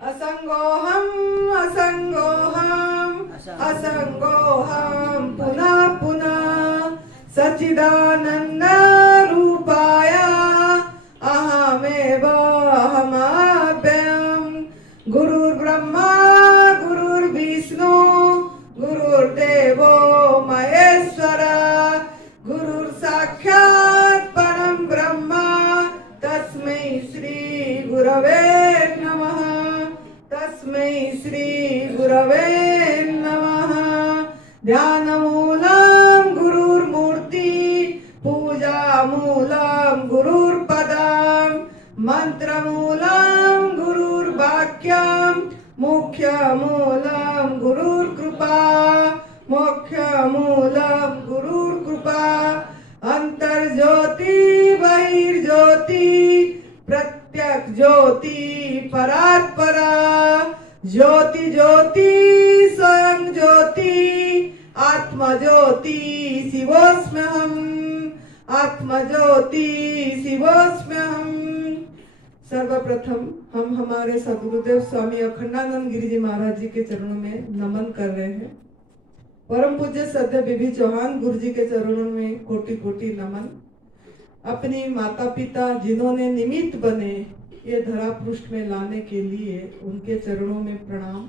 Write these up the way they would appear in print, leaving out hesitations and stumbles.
असंगोहम असंगोहम असंगोहम पुनः पुनः सच्चिदानंद रूपाय अहमेव अहमव्ययम् गुरुर्ब्रह्मा गुरुर्विष्णु गुरुर्देवो महेश्वर गुरुर्साक्षात् परं ब्रह्म तस्मै श्री गुरवे नमः तस्मै श्री गुरवे नमः। ध्यानमूलं गुरुर्मूर्ति पूजामूलं गुरुर्पदं मंत्रमूलं गुरुर्वाक्यं मुख्यमूलं गुरुर्कृपा मोक्षमूलं गुरुर्कृपा अंतर्ज्योति बहिर्ज्योति प्रत्यक्ष ज्योति परात्परा ज्योति ज्योति स्वयं ज्योति आत्म ज्योति शिवोऽस्म्यहम् आत्म ज्योति शिवोऽस्म्यहम्। सर्वप्रथम हम हमारे सदगुरुदेव स्वामी अखंडानंद गिरि जी महाराज जी के चरणों में नमन कर रहे हैं। परम पूज्य सद्य बीबी चौहान गुरु जी के चरणों में कोटि कोटि नमन। अपनी माता पिता जिन्होंने निमित्त बने ये धरा पृष्ठ में लाने के लिए उनके चरणों में प्रणाम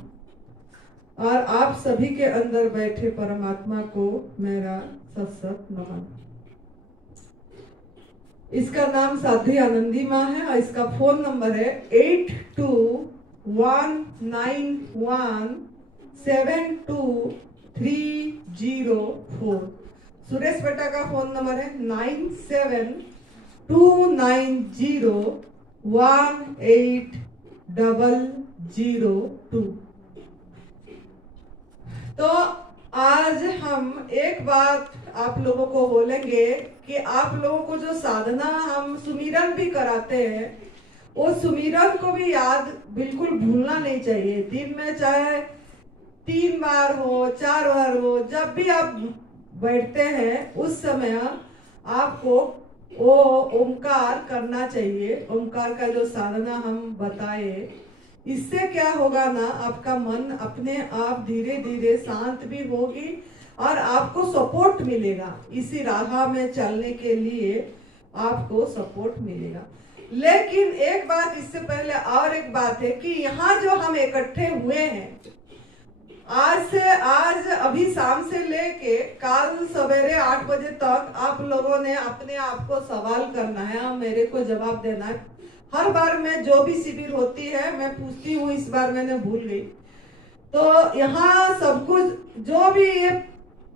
और आप सभी के अंदर बैठे परमात्मा को मेरा सत नमन। इसका नाम साध्वी आनंदी माँ है और इसका फोन नंबर है 8219172304। सुरेश बेटा का फोन नंबर है 9729018002। तो आज हम एक बात आप लोगों को बोलेंगे कि आप लोगों को जो साधना हम सुमिरन भी कराते हैं वो सुमिरन को भी याद बिल्कुल भूलना नहीं चाहिए। दिन में चाहे 3 बार हो 4 बार हो, जब भी आप बैठते हैं उस समय आपको वो ओंकार करना चाहिए। ओंकार का जो साधना हम बताए, इससे क्या होगा ना, आपका मन अपने आप धीरे धीरे शांत भी होगी और आपको सपोर्ट मिलेगा। इसी राह में चलने के लिए आपको सपोर्ट मिलेगा। लेकिन एक बात इससे पहले और एक बात है कि यहाँ जो हम इकट्ठे हुए हैं, आज अभी शाम से लेके कल सवेरे 8 बजे तक आप लोगों ने अपने आप को सवाल करना है और मेरे को जवाब देना है। हर बार मैं जो भी शिविर होती है मैं पूछती हूँ, इस बार मैंने भूल गई। तो यहाँ सब कुछ जो भी ये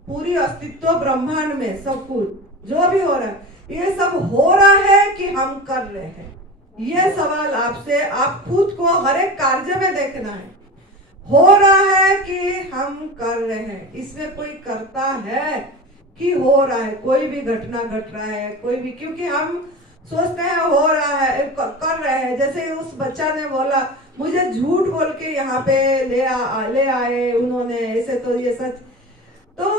पूरी अस्तित्व ब्रह्मांड में सब कुछ जो भी हो रहा है, ये सब हो रहा है कि हम कर रहे हैं? ये सवाल आपसे आप खुद को हर एक कार्य में देखना है। हो रहा है कि हम कर रहे हैं? इसमें कोई करता है कि हो रहा है? कोई भी घटना घट रहा है, कोई भी, क्योंकि हम सोचते हैं हो रहा है, कर रहे हैं। जैसे उस बच्चा ने बोला मुझे झूठ बोल के यहाँ पे ले आए उन्होंने, ऐसे तो ये सच। तो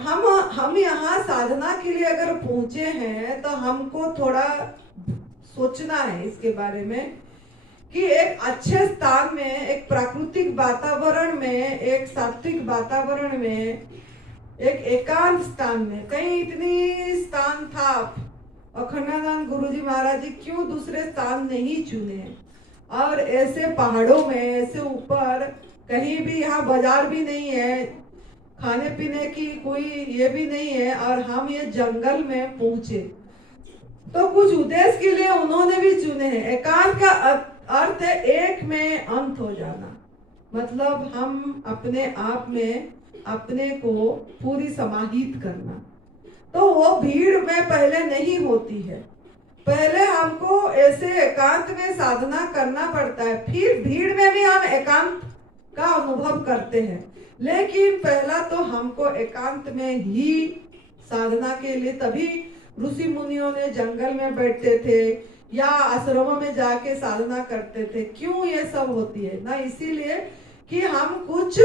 हम यहाँ साधना के लिए अगर पहुंचे हैं तो हमको थोड़ा सोचना है इसके बारे में कि एक अच्छे स्थान में, एक प्राकृतिक वातावरण में, एक सात्विक वातावरण में, एक एकांत स्थान में, कहीं इतनी स्थान था अखंडानंद गुरुजी महाराज जी क्यों दूसरे स्थान नहीं चुने? और ऐसे पहाड़ों में, ऐसे ऊपर कहीं भी, यहाँ बाजार भी नहीं है, खाने पीने की कोई ये भी नहीं है, और हम ये जंगल में पहुंचे तो कुछ उद्देश्य के लिए उन्होंने भी चुने हैं। एकांत का अर्थ है एक में अंत हो जाना, मतलब हम अपने आप में अपने को पूरी समाहित करना। तो वो भीड़ में पहले नहीं होती है, पहले हमको ऐसे एकांत में साधना करना पड़ता है, फिर भीड़ में भी हम एकांत का अनुभव करते हैं। लेकिन पहला तो हमको एकांत में ही साधना के लिए, तभी ऋषि मुनियों ने जंगल में बैठते थे या आश्रमों में जाके साधना करते थे। क्यों ये सब होती है ना? इसीलिए कि हम कुछ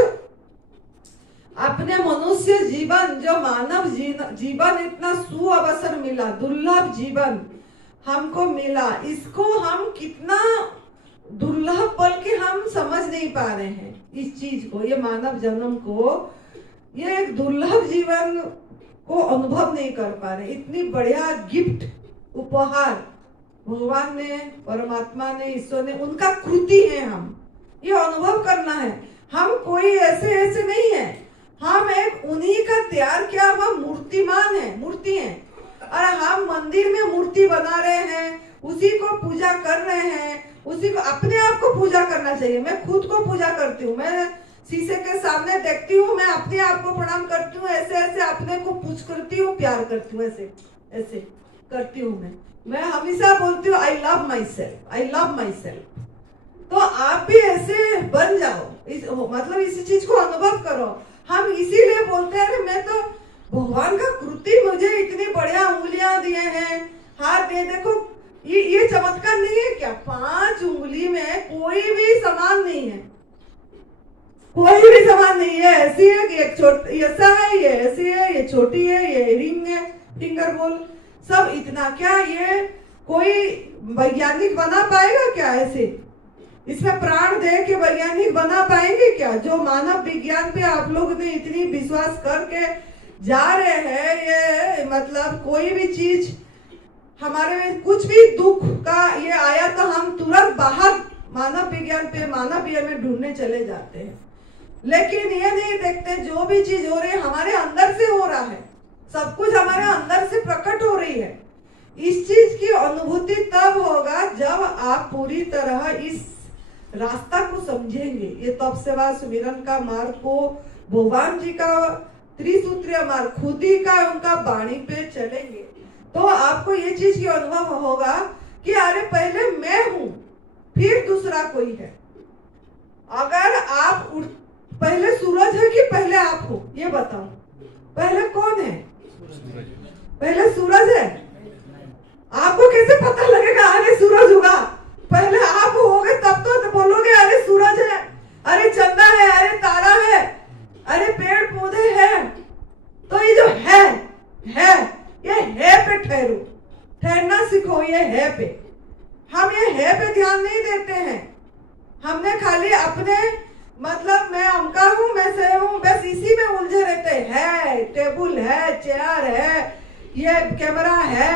अपने मनुष्य जीवन, जो मानव जीवन इतना सुअवसर मिला, दुर्लभ जीवन हमको मिला, इसको हम कितना दुर्लभ बोल के हम समझ नहीं पा रहे हैं इस चीज को, ये मानव जन्म को, ये एक दुर्लभ जीवन को अनुभव नहीं कर पा रहे। इतनी बढ़िया गिफ्ट, उपहार भगवान ने, परमात्मा ने, ईश्वर ने, उनका कृति है। हम ये अनुभव करना है। हम कोई ऐसे नहीं है, हम एक उन्हीं का तैयार किया हुआ मूर्तिमान है, मूर्ति है। और हम मंदिर में मूर्ति बना रहे हैं, उसी को पूजा कर रहे हैं, उसी को, अपने आप को पूजा करना चाहिए। मैं खुद को पूजा करती हूँ, मैं शीशे के सामने देखती हूँ, मैं अपने आप को प्रणाम करती हूँ, ऐसे ऐसे अपने को पूछ करती हूँ, प्यार करती हूँ, ऐसे ऐसे करती हूँ। मैं हमेशा बोलती हूँ I love my self, I love my self. तो आप भी ऐसे बन जाओ, मतलब इसी चीज को अनुभव करो। हम इसीलिए बोलते हैं, मैं तो भगवान का कृति, मुझे इतनी बढ़िया उंगलियां दिए हैं, हाथ दे, देखो ये चमत्कार नहीं है क्या? 5 उंगली में कोई भी समान नहीं है, कोई भी समान नहीं है। ऐसी है कि एक छोटी, ऐसा है, ये ऐसी है, ये छोटी है, ये रिंग है, फिंगर बोल, सब इतना। क्या ये कोई वैज्ञानिक बना पाएगा क्या? ऐसे इसमें प्राण दे के वैज्ञानिक बना पाएंगे क्या? जो मानव विज्ञान पे आप लोग ने इतनी विश्वास करके जा रहे हैं, ये मतलब कोई भी चीज हमारे में, कुछ भी दुख का ये आया तो हम तुरंत बाहर मानव विज्ञान पे, मानवीय में ढूंढने चले जाते हैं। लेकिन ये नहीं देखते जो भी चीज हो रही है हमारे अंदर से हो रहा है, सब कुछ हमारे अंदर से प्रकट हो रही है। इस चीज की अनुभूति तब होगा जब आप पूरी तरह इस रास्ता को समझेंगे। ये तप सेवा सुमिरन का मार्ग को, भगवान जी का त्रिसूत्रीय मार्ग, खुद ही का उनका वाणी पे चलेंगे तो आपको ये चीज की अनुभव होगा कि अरे पहले मैं हूं, फिर दूसरा कोई है। अगर आप पहले सूरज है कि पहले आप हो, ये बताओ, पहले कौन है? पहले सूरज है। आपको कैसे पता लगेगा अरे सूरज होगा? पहले आप होगे तब तो बोलोगे अरे सूरज है, अरे चंदा है, अरे तारा है, अरे पेड़ पौधे हैं। तो ये जो है ये है पे ठहरो, ठहरना सीखो। ये है पे, हम ये है पे ध्यान नहीं देते हैं। हमने खाली अपने मतलब मैं अमका हूँ, मैं से हूँ, बस इसी में उलझे रहते हैं। टेबल है, चेयर है, ये कैमरा है,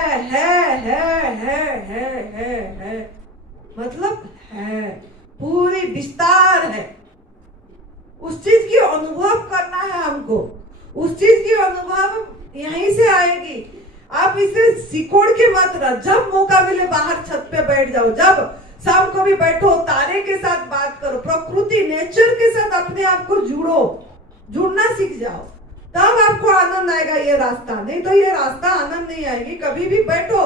मतलब है, पूरी विस्तार है। उस चीज की अनुभव करना है हमको, उस चीज की अनुभव यहीं से आएगी। आप इसे सिकोड़ के मत रह, जब मौका मिले बाहर छत पे बैठ जाओ, जब शाम को भी बैठो, तारे के साथ बात करो, प्रकृति नेचर के साथ अपने आप को जुड़ना सीख जाओ, तब आपको आनंद आएगा। ये रास्ता नहीं तो ये रास्ता आनंद नहीं आएगी। कभी भी बैठो,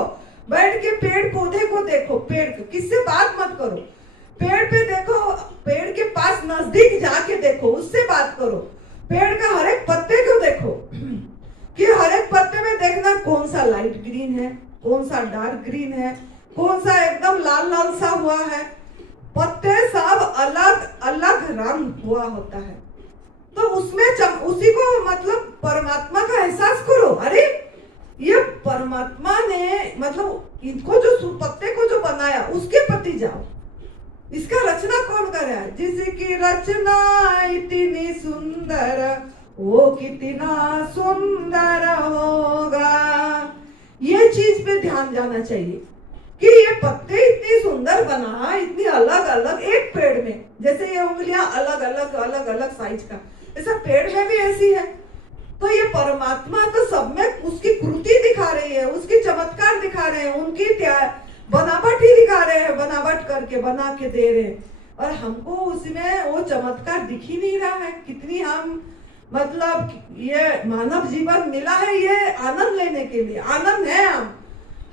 बैठ के पेड़ पौधे को देखो, पेड़ को किससे बात मत करो, पेड़ पे देखो, पेड़ के पास नजदीक जाके देखो, उससे बात करो। पेड़ का हर एक पत्ते को देखो कि हर एक पत्ते में देखना कौन सा लाइट ग्रीन है, कौन सा डार्क ग्रीन है, कौन सा एकदम लाल लाल सा हुआ है। पत्ते सब अलग अलग रंग हुआ होता है। तो उसमें उसी को मतलब परमात्मा का एहसास करो। अरे ये परमात्मा ने मतलब इनको जो पत्ते को जो बनाया उसके प्रति जाओ। इसका रचना कौन कर रहा है? जिसकी रचना इतनी सुंदर वो कितना सुंदर होगा। ये चीज पे ध्यान जाना चाहिए कि ये पत्ते इतनी सुंदर बना, इतनी अलग अलग एक पेड़ में, जैसे ये उंगलियां अलग अलग साइज का, ऐसा पेड़ में भी ऐसी है। तो ये परमात्मा तो सब में उसकी कृति दिखा रही है, उसकी चमत्कार दिखा रहे हैं, उनकी बनावट ही दिखा रहे हैं, बनावट करके बना के दे रहे हैं। और हमको उसमें वो चमत्कार दिख ही नहीं रहा है। कितनी हम मतलब ये मानव जीवन मिला है ये आनंद लेने के लिए। आनंद है, हम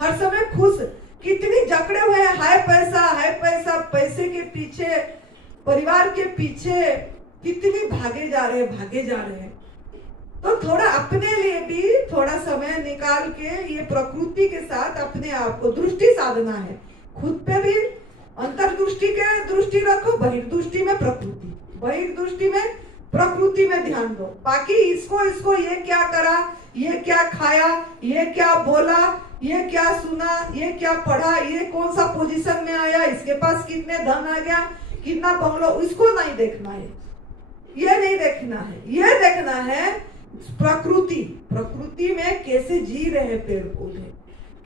हर समय खुश, कितनी जकड़े हुए हैं, हाय पैसा, पैसे के पीछे, परिवार के पीछे कितनी भागे जा रहे हैं। तो थोड़ा अपने लिए भी थोड़ा समय निकाल के ये प्रकृति के साथ अपने आप को दृष्टि साधना है। खुद पे भी अंतर्दृष्टि के दृष्टि रखो, बहिर्दृष्टि में प्रकृति, बहिर्दृष्टि में प्रकृति में ध्यान दो। बाकी इसको ये क्या करा, ये क्या खाया, ये क्या बोला, ये क्या सुना, ये क्या पढ़ा, ये कौन सा पोजीशन में आया, इसके पास कितने धन आ गया, कितना बंगलो, इसको नहीं देखना है, ये नहीं देखना है। ये देखना है प्रकृति, प्रकृति में कैसे जी रहे हैं पेड़ पौधे,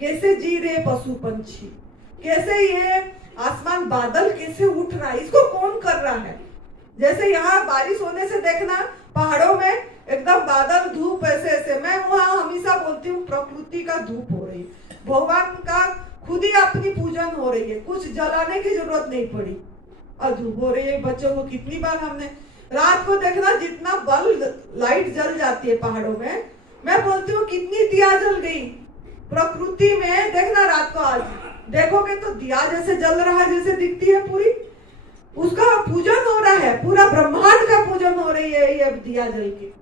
कैसे जी रहे पशु पंछी, कैसे ये आसमान बादल कैसे उठ रहा है, इसको कौन कर रहा है। जैसे यहाँ बारिश होने से देखना पहाड़ों में एकदम बादल धूप ऐसे ऐसे, मैं वहाँ हमेशा बोलती हूँ प्रकृति का धूप हो रही है, भगवान का खुद ही अपनी पूजन हो रही है, कुछ जलाने की जरूरत नहीं पड़ी और धूप हो रही है। बच्चों को कितनी बार हमने रात को देखना जितना बल्ब लाइट जल जाती है पहाड़ों में, मैं बोलती हूँ कितनी दिया जल गई प्रकृति में। देखना रात को आज देखोगे तो दिया जैसे जल रहा है, जैसे दिखती है पूरी, उसका पूजन हो रहा है, पूरा ब्रह्मांड का पूजन हो रही है ये दिया जल के।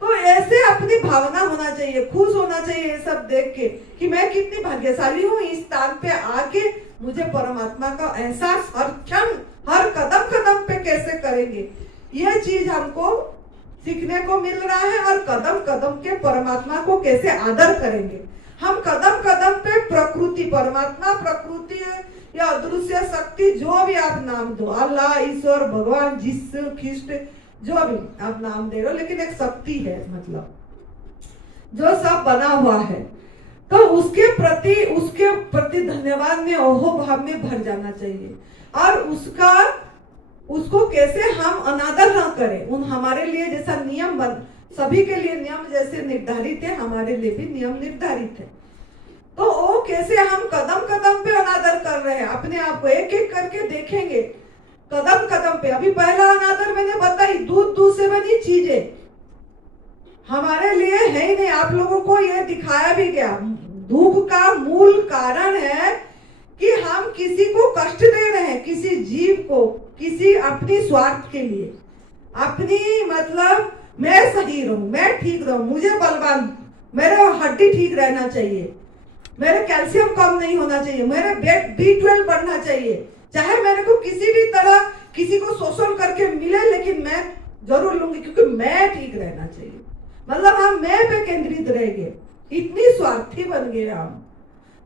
तो ऐसे अपनी भावना होना चाहिए, खुश होना चाहिए ये सब देख के कि मैं कितनी भाग्यशाली हूँ, इस स्थान पे आके मुझे परमात्मा का एहसास हर क्षण हर कदम कदम पे कैसे करेंगे, ये चीज हमको सीखने को मिल रहा है। और कदम कदम के परमात्मा को कैसे आदर करेंगे हम, कदम कदम पे प्रकृति, परमात्मा, प्रकृति या अदृश्य शक्ति, जो भी आप नाम दो, अल्लाह, ईश्वर, भगवान, जिस ख्रिस्ट, जो भी आप नाम दे रहे हो, लेकिन एक शक्ति है मतलब जो सब बना हुआ है। तो उसके प्रति धन्यवाद में, ओहो भाव में भर जाना चाहिए। और उसको कैसे हम अनादर न करें। उन हमारे लिए जैसा नियम सभी के लिए नियम जैसे निर्धारित है, हमारे लिए भी नियम निर्धारित है। तो वो कैसे हम कदम कदम पे अनादर कर रहे हैं अपने आप को, एक एक करके देखेंगे कदम कदम पे। अभी पहला अनादर मैंने बताई, दूध से बनी चीजें हमारे लिए है ही नहीं। आप लोगों को ये दिखाया भी गया, दुख का मूल कारण है कि हम किसी को कष्ट दे रहे हैं, किसी जीव को, किसी अपनी स्वार्थ के लिए, अपनी मतलब मैं सही रहूं, मैं ठीक रहूं, मुझे बलवान, मेरा हड्डी ठीक रहना चाहिए, मेरे कैल्शियम कम नहीं होना चाहिए, मेरे B12 बढ़ना चाहिए, चाहे मेरे को किसी भी तरह किसी को शोषण करके मिले, लेकिन मैं जरूर लूंगी क्योंकि मैं ठीक रहना चाहिए। मतलब हम मैं पे केंद्रित रह गए, इतनी स्वार्थी बन गए हम।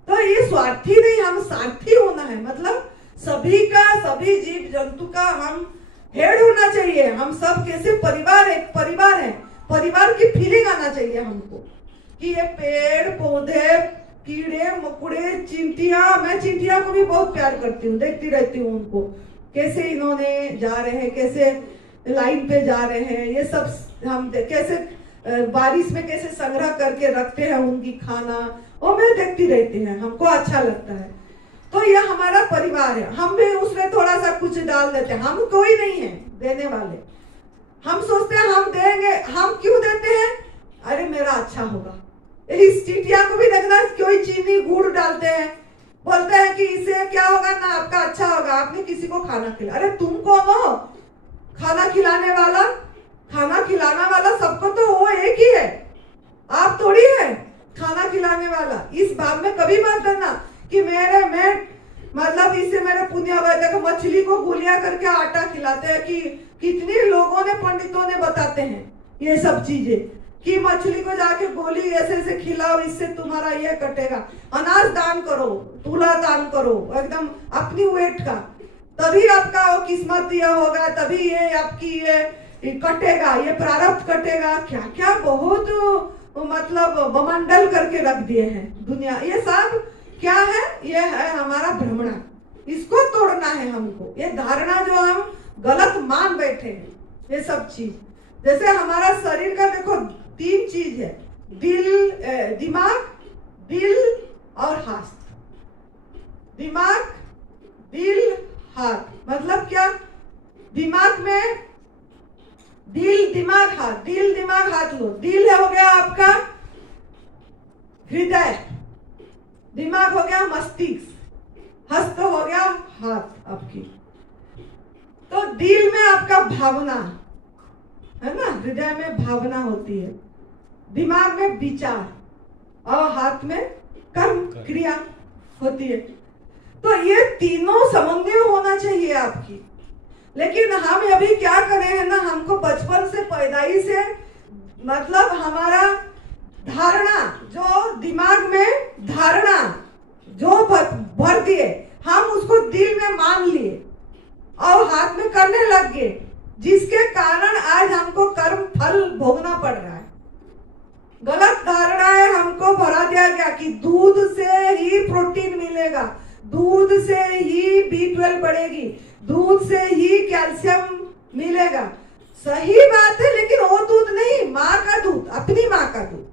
तो ये स्वार्थी नहीं, हम सारथी होना है। मतलब सभी का, सभी जीव जंतु का हम हेड होना चाहिए। हम सब कैसे परिवार, एक परिवार है, परिवार की फीलिंग आना चाहिए हमको कि ये पेड़ पौधे, कीड़े मकोड़े, चींटियां, मैं चींटियां को भी बहुत प्यार करती हूँ, देखती रहती हूँ उनको कैसे इन्होंने जा रहे हैं, कैसे लाइन पे जा रहे हैं, ये सब हम कैसे बारिश में कैसे संग्रह करके रखते हैं उनकी खाना, वो मैं देखती रहती है, हमको अच्छा लगता है। तो ये हमारा परिवार है, हम भी उसमें थोड़ा सा कुछ डाल देते हैं। हम कोई नहीं है देने वाले, हम सोचते हैं हम देंगे, हम क्यों देते हैं, अरे मेरा अच्छा होगा। इस चींटिया को भी देखना, कोई चीनी गुड़ डालते हैं, बोलते हैं कि इससे क्या होगा ना, आपका अच्छा होगा, आपने किसी को खाना खिला, अरे तुम कौन हो खाना खिलाने वाला, खाना खिलाना वाला सबको तो वो एक ही है, आप थोड़ी है खाना खिलाने वाला। इस भाव में कभी मत करना कि मैं मतलब इससे मेरे पुण्य हुआ। देखो मछली को गोलियां करके आटा खिलाते हैं, कि कितने लोगों ने, पंडितों ने बताते हैं ये सब चीजें कि मछली को जाके गोली ऐसे ऐसे खिलाओ, इससे तुम्हारा ये कटेगा। अनाज दान करो, तुला दान करो एकदम अपनी वेट का, तभी आपका वो किस्मत ये होगा, तभी ये आपकी ये कटेगा, ये प्रारब्ध कटेगा। क्या क्या बहुत मतलब बमंडल करके रख दिए हैं दुनिया। ये सब क्या है, ये है हमारा भ्रमणा, इसको तोड़ना है हमको। ये धारणा जो हम गलत मान बैठे हैं, ये सब चीज। जैसे हमारा शरीर का देखो 3 चीज है, दिमाग, दिल और हाथ। दिमाग, दिल, हाथ मतलब क्या, दिमाग में दिल, दिमाग, हाथ, दिल, दिमाग, हाथ लो। दिल हो गया आपका हृदय, दिमाग हो गया मस्तिष्क, हस्त हो गया हाथ आपकी। तो दिल में आपका भावना है ना, हृदय में भावना होती है, दिमाग में विचार और हाथ में कर्म क्रिया होती है। तो ये तीनों समन्वय होना चाहिए आपकी। लेकिन हम अभी क्या करें है ना, हमको बचपन से, पैदाइश से मतलब हमारा धारणा, जो दिमाग में धारणा जो भर दिए, हम उसको दिल में मान लिए। और हाथ में करने लग गए, जिसके कारण आज हमको कर्म फल भोगना पड़ रहा है। गलत धारणाएं हमको भरा दिया गया कि दूध से ही प्रोटीन मिलेगा, दूध से ही B12 बढ़ेगी, दूध से ही कैल्शियम मिलेगा। सही बात है, लेकिन वो दूध नहीं, माँ का दूध, अपनी माँ का दूध,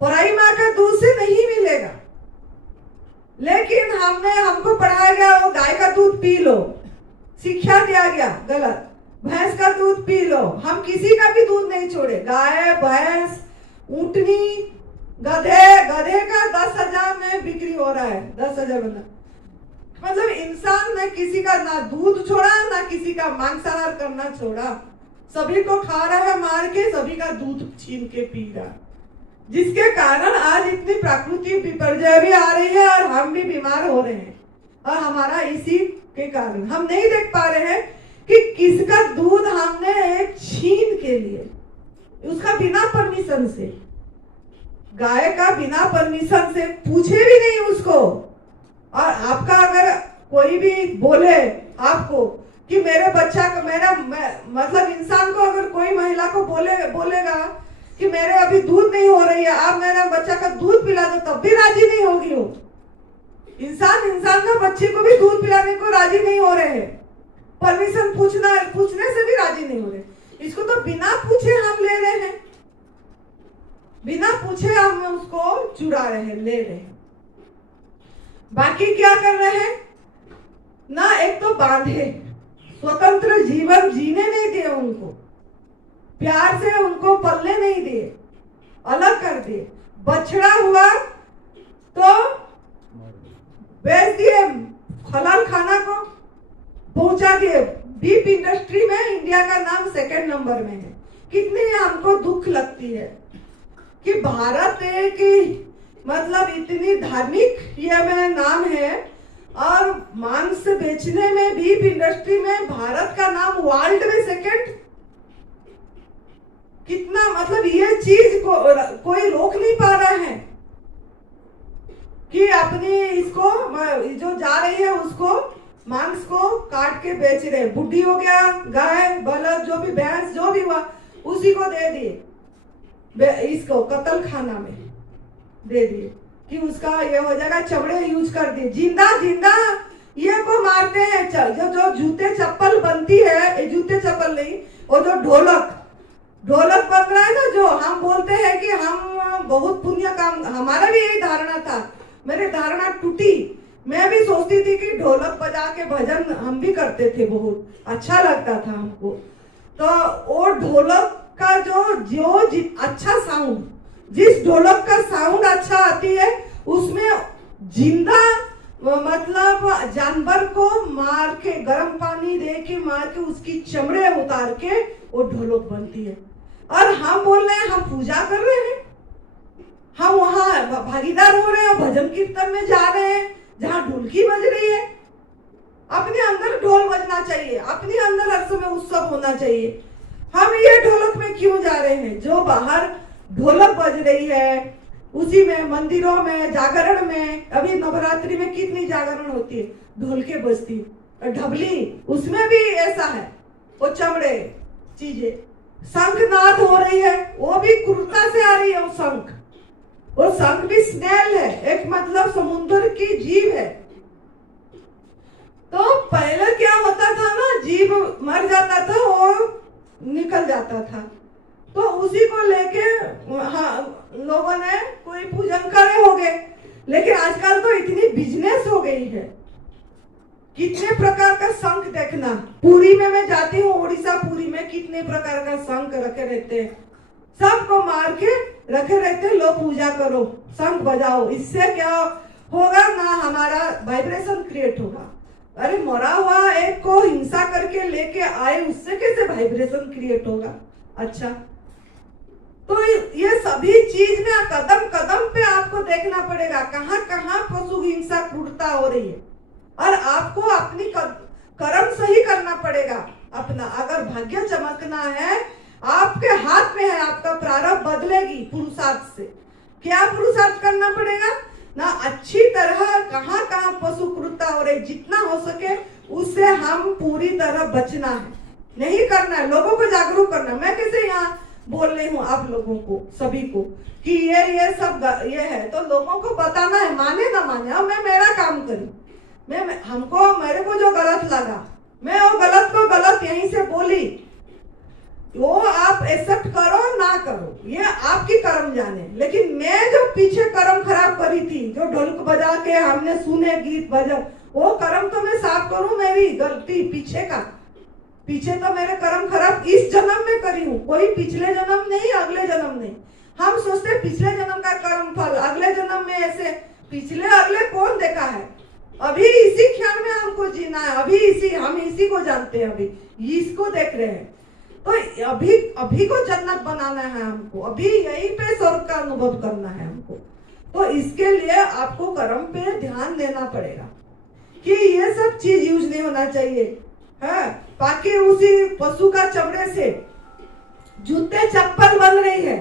पराई माँ का दूध से नहीं मिलेगा। लेकिन हमको पढ़ाया गया वो गाय का दूध पी लो, शिक्षा दिया गया गलत, भैंस का दूध पी लो। हम किसी का भी दूध नहीं छोड़े, गाय, भैंस, ऊंटनी, गधे का 10,000 में बिक्री हो रहा है, 10,000 बंदा। मतलब इंसान ने किसी का ना दूध छोड़ा, ना किसी का मांसाहार करना छोड़ा, सभी को खा रहा है मार के, सभी का दूध छीन के पी रहा, जिसके कारण आज इतनी प्राकृतिक विपर्जय भी आ रही है और हम भी बीमार हो रहे हैं। और हमारा इसी के कारण हम नहीं देख पा रहे हैं कि किसका दूध हमने एक छीन के लिए, उसका बिना परमिशन से, गाय का बिना परमिशन से, पूछे भी नहीं उसको। और आपका अगर कोई भी बोले आपको कि मेरे बच्चा को, मतलब इंसान को अगर कोई महिला को बोलेगा कि मेरे अभी दूध नहीं हो रही है, आप मेरा बच्चा का दूध पिला दो, तब भी राजी नहीं होगी वो। इंसान का बच्चे को भी दूध पिलाने को राजी नहीं हो रहे हैं, परमिशन पूछने से भी राजी नहीं हो रहे। इसको तो बिना पूछे हम ले रहे हैं, बिना पूछे हम उसको चुरा रहे हैं, ले रहे हैं। बाकी क्या कर रहे हैं ना, एक तो बांधे, स्वतंत्र जीवन जीने नहीं दिए उनको, प्यार से उनको पलने नहीं दिए, अलग कर दिए। बछड़ा हुआ तो बेच दिए, हलाल खाना को पहुंचा दिए। बीफ इंडस्ट्री में इंडिया का नाम 2nd नंबर में है। कितनी हमको दुख लगती है कि भारत एक मतलब इतनी धार्मिक ये में नाम है और मांस बेचने में, बीफ इंडस्ट्री में भारत का नाम वर्ल्ड में 2nd। कितना मतलब ये चीज कोई रोक नहीं पा रहा है कि अपनी इसको जो जा रही है उसको मांस को काट के बेच रहे। बुढ़ी हो गया, गाय, बलद, जो भी भैंस, जो भी हुआ उसी को दे दिए, इसको कत्ल खाना में दे दिए कि उसका ये हो जाएगा, चमड़े यूज कर दिए। जिंदा ये को मारते हैं। जो जूते चप्पल बनती है, जूते चप्पल नहीं, और जो ढोलक बन रहा है ना, जो हम बोलते हैं कि हम बहुत पुण्य काम, हमारा भी यही धारणा था, मेरी धारणा टूटी। मैं भी सोचती थी कि ढोलक बजा के भजन हम भी करते थे, बहुत अच्छा लगता था हमको। तो वो ढोलक का जो अच्छा साउंड, जिस ढोलक का साउंड अच्छा आती है उसमें जिंदा मतलब जानवर को मार के, गर्म पानी दे के मार के, उसकी चमड़े उतार के वो ढोलक बनती है। और हम बोल रहे हैं हम पूजा कर रहे हैं, हम वहां भागीदार हो रहे हैं, भजन कीर्तन में जा रहे हैं जहां ढोलकी बज रही है। अपने अंदर ढोल बजना चाहिए, अपने अंदर हर समय उत्सव होना चाहिए। हम ये ढोलक में क्यों जा रहे हैं? जो बाहर ढोलक बज रही है उसी में, मंदिरों में, जागरण में, अभी नवरात्रि में कितनी जागरण होती है, ढोलके बजती है। ढबली उसमें भी ऐसा है, वो चमड़े चीजें, शंखनाद हो रही है, वो भी क्रूरता से आ रही है। वो शंख भी स्नेल है, एक मतलब समुद्र की जीव है। तो पहले क्या होता था ना, जीव मर जाता था, वो निकल जाता था, तो उसी को लेके लोगों ने कोई पूजन करे होंगे। लेकिन आजकल तो इतनी बिजनेस हो गई है, कितने प्रकार का शंख देखना। पुरी में मैं जाती हूँ, उड़ीसा पुरी में कितने प्रकार का शंख रखे रहते हैं, सबको मार के रखे रहते, लो पूजा करो, शंख बजाओ। इससे क्या होगा ना, हमारा वाइब्रेशन क्रिएट होगा। अरे मरा हुआ एक को हिंसा करके लेके आए, उससे कैसे वाइब्रेशन क्रिएट होगा? अच्छा, तो ये सभी चीज में कदम कदम पे आपको देखना पड़ेगा कहाँ कहाँ पशु हिंसा क्रूरता हो रही है, और आपको अपनी कर्म सही करना पड़ेगा अपना। अगर भाग्य चमकना है, आपके हाथ में है, आपका प्रारब्ध बदलेगी पुरुषार्थ से। क्या पुरुषार्थ करना पड़ेगा ना, अच्छी तरह कहाँ कहाँ पशु क्रूरता हो रही, जितना हो सके उससे हम पूरी तरह बचना है, नहीं करना है, लोगों को जागरूक करना। मैं कैसे यहाँ बोल रही हूँ आप लोगों को, सभी को, कि ये सब ये है, तो लोगों को बताना है, माने ना माने। अब मैं मेरा काम करूँ, मेरे को जो गलत लगा, मैं वो गलत को गलत यहीं से बोली, वो आप एक्सेप्ट करो ना करो, ये आपकी कर्म जाने। लेकिन मैं जो पीछे कर्म खराब करी थी, जो ढोलक बजा के हमने सुने गीत भजन, वो कर्म तो मैं साफ करूं, मेरी गलती पीछे तो मेरे कर्म खराब इस जन्म में करी हूँ, कोई पिछले जन्म नहीं, अगले जन्म नहीं। हम सोचते पिछले जन्म का कर्म फल अगले जन्म में, ऐसे पिछले अगले कौन देखा है? अभी इसी क्षण में हमको जीना है, हम इसी को जानते हैं, अभी इसको देख रहे हैं। तो अभी को जन्नत बनाना है हमको, अभी यहीं पे स्वर्ग का अनुभव करना है हमको। तो इसके लिए आपको कर्म पे ध्यान देना पड़ेगा कि ये सब चीज यूज नहीं होना चाहिए है। बाकी उसी पशु का चमड़े से जूते चप्पल बन रही है,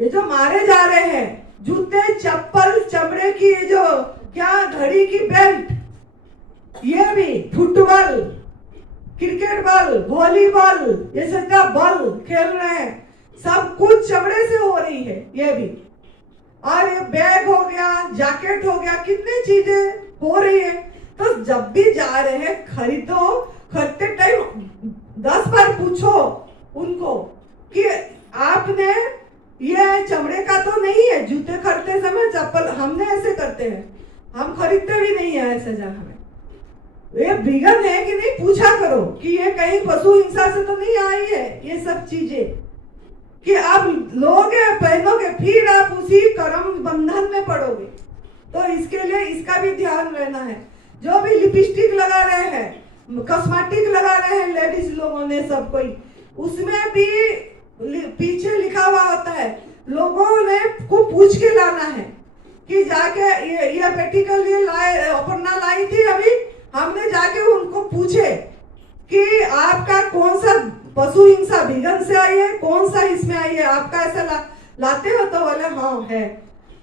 ये जो मारे जा रहे हैं, जूते चप्पल चमड़े की, ये जो क्या घड़ी की बेल्ट, ये भी फुटबॉल, क्रिकेट बॉल, वॉलीबॉल, ये सब का बॉल खेल रहे हैं, सब कुछ चमड़े से हो रही है ये भी। और ये बैग हो गया, जैकेट हो गया, कितनी चीजें हो रही है। तो जब भी जा रहे हैं खरीदते टाइम 10 बार पूछो उनको कि आपने ये चमड़े का तो नहीं है। जूते खरीदते समय, चप्पल हमने ऐसे करते हैं, हम खरीदते भी नहीं है ऐसे जगह में। ये विगन है कि नहीं, पूछा करो कि ये कहीं पशु हिंसा से तो नहीं आई है ये सब चीजें, कि आप लोगे पहनोगे, फिर आप उसी कर्म बंधन में पड़ोगे। तो इसके लिए इसका भी ध्यान रहना है। जो भी लिपस्टिक लगा रहे हैं, कॉस्मेटिक लगा रहे हैं लेडीज लोगों ने, सब कोई, उसमें भी पीछे लिखा हुआ होता है, लोगों ने को पूछ के लाना है कि जाके ये बेटी के लिए अपर्णा लाई थी, अभी हमने जाके उनको पूछे कि आपका कौन सा पशु हिंसा विगन से आई है, कौन सा इसमें आई है, आपका ऐसा लाते हो? तो बोले हाँ है,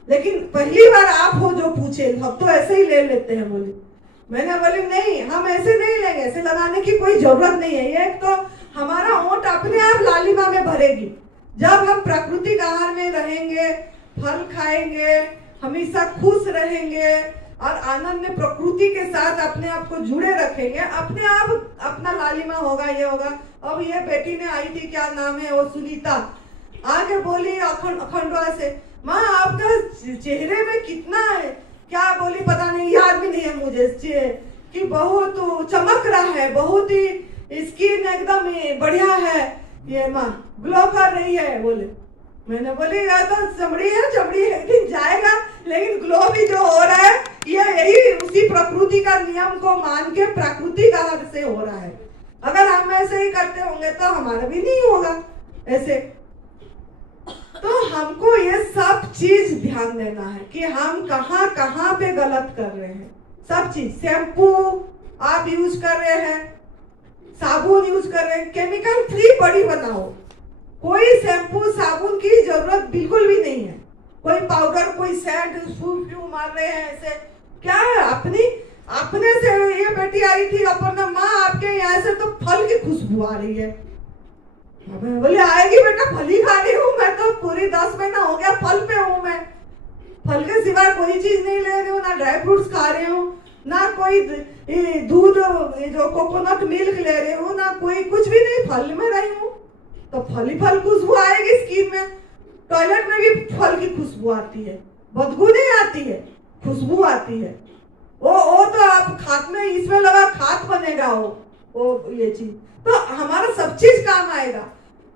लेकिन पहली बार आप हो जो पूछे, हम तो ऐसे ही ले लेते हैं। बोली, मैंने बोली नहीं, हम ऐसे नहीं लेंगे, ऐसे लगाने की कोई जरूरत नहीं है। ये तो हमारा ओंठ अपने आप लालिमा में भरेगी जब हम प्राकृतिक आहार में रहेंगे, फल खाएंगे, हमेशा खुश रहेंगे और आनंद में प्रकृति के साथ अपने आप को जुड़े रखेंगे, अपने आप अपना लालिमा होगा, ये होगा। अब ये बेटी ने आई थी, क्या नाम है वो, सुनीता, आके बोली अखंडवा से, माँ आपका चेहरे में कितना है, क्या बोली पता नहीं, याद भी नहीं है मुझे, कि बहुत चमक रहा है, बहुत ही स्किन एकदम बढ़िया है, ये माँ ग्लो कर रही है। बोले, मैंने बोली यार तो चमड़ी है, एक दिन जाएगा, लेकिन ग्लो भी जो हो रहा है ये यही उसी प्रकृति का नियम को मान के प्राकृतिक आहार से हो रहा है। अगर हम ऐसे ही करते होंगे तो हमारा भी नहीं होगा ऐसे। तो हमको ये सब चीज ध्यान देना है कि हम कहाँ कहाँ पे गलत कर रहे हैं। सब चीज, शैम्पू आप यूज कर रहे हैं, साबुन यूज कर रहे हैं, केमिकल फ्री बॉडी बनाओ। कोई शैम्पू साबुन की जरूरत बिल्कुल भी नहीं है। कोई पाउडर, कोई सेंट फ्यू मार रहे हैं ऐसे, क्या है? अपने से ये बेटी आई थी अपना, माँ आपके यहाँ से तो फल की खुशबू आ रही है। मैं बोले आएगी बेटा, फल ही खा रही हूँ मैं तो, पूरी 10 महीना हो गया फल पे हूँ मैं, फल के सिवाय कोई चीज नहीं ले रही हूँ, ना ड्राई फ्रूट्स खा रही हूँ, ना कोई दूध जो कोकोनट मिल्क ले रही हूँ, ना कोई कुछ भी नहीं, फल में रही हूँ। तो फल ही फल खुशबू आएगी स्किन में। टॉयलेट में भी फल की खुशबू आती है, बदबू नहीं आती है, खुशबू आती है। वो तो आप खाद में इसमें लगा खाद बनेगा वो ये चीज, तो हमारा सब चीज काम आएगा।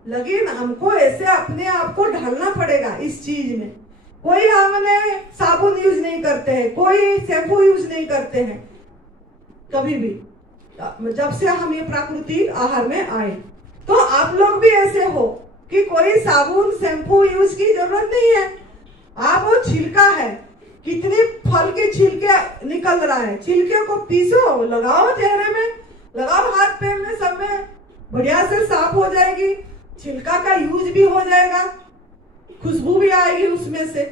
लेकिन हमको ऐसे अपने आप को ढालना पड़ेगा इस चीज में। कोई हमने साबुन यूज नहीं करते हैं, कोई शैम्पू यूज नहीं करते हैं कभी भी, जब से हम ये प्राकृतिक आहार में आए। तो आप लोग भी ऐसे हो कि कोई साबुन शैम्पू यूज की जरूरत नहीं है। आप वो छिलका है, कितनी फल के छिलके निकल रहा है, छिलके को पीसो, लगाओ चेहरे में, लगाओ हाथ पैर में, सब में बढ़िया से साफ हो जाएगी, छिलका का यूज भी हो जाएगा, खुशबू भी आएगी उसमें से।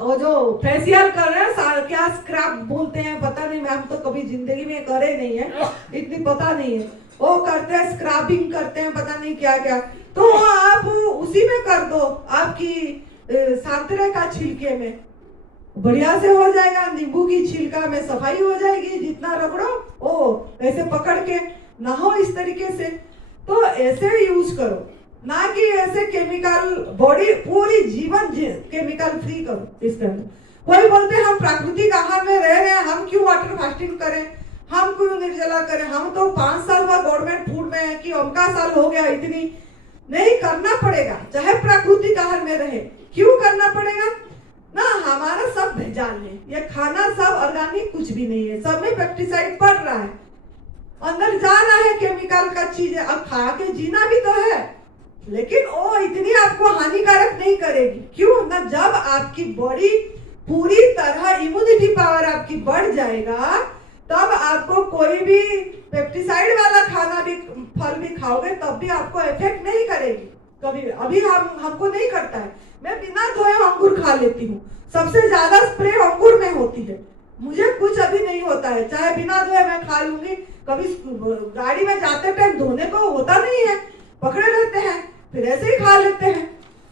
वो जो फेशियल कर रहे हैं, क्या स्क्रब बोलते हैं पता नहीं, हम तो कभी जिंदगी में करे नहीं है, इतनी पता नहीं है। वो करते हैं, स्क्रबिंग करते हैं, पता नहीं क्या क्या। तो आप उसी में कर दो, आपकी संतरे का छिलके में बढ़िया से हो जाएगा। नींबू की छिलका में सफाई हो जाएगी, जितना रगड़ो ओ ऐसे पकड़ के नहाओ इस तरीके से। तो ऐसे यूज करो, ना कि ऐसे केमिकल, बॉडी पूरी जीवन केमिकल फ्री करो इसके अंदर। कोई बोलते हैं हम प्राकृतिक आहार में रह रहे हैं, हम क्यों वाटर फास्टिंग करें, हम क्यों निर्जला करें, हम तो 5 साल बाद गवर्नमेंट फूड में है कि उनका साल हो गया, इतनी नहीं करना पड़ेगा। चाहे प्राकृतिक आहार में रहे, क्यों करना पड़ेगा ना, हमारा सब भेजाल है, ये खाना सब ऑर्गेनिक कुछ भी नहीं है, सब में पेस्टिसाइड पड़ रहा है, अंदर जा रहा है केमिकल का चीज है। अब खा के जीना भी तो है, लेकिन वो इतनी आपको हानिकारक नहीं करेगी। क्यों ना, जब आपकी बॉडी पूरी तरह इम्यूनिटी पावर आपकी बढ़ जाएगा, तब आपको कोई भी पेस्टिसाइड वाला खाना भी, फल भी खाओगे तब भी आपको इफेक्ट नहीं करेगी कभी। अभी हमको नहीं करता है, मैं बिना धोए अंगूर खा लेती हूँ, सबसे ज्यादा स्प्रे अंगूर में होती है, मुझे कुछ अभी नहीं होता है, चाहे बिना धोए मैं खा लूंगी। कभी गाड़ी में जाते टाइम धोने को होता नहीं है, पकड़े रहते हैं, फिर ऐसे ही खा लेते हैं,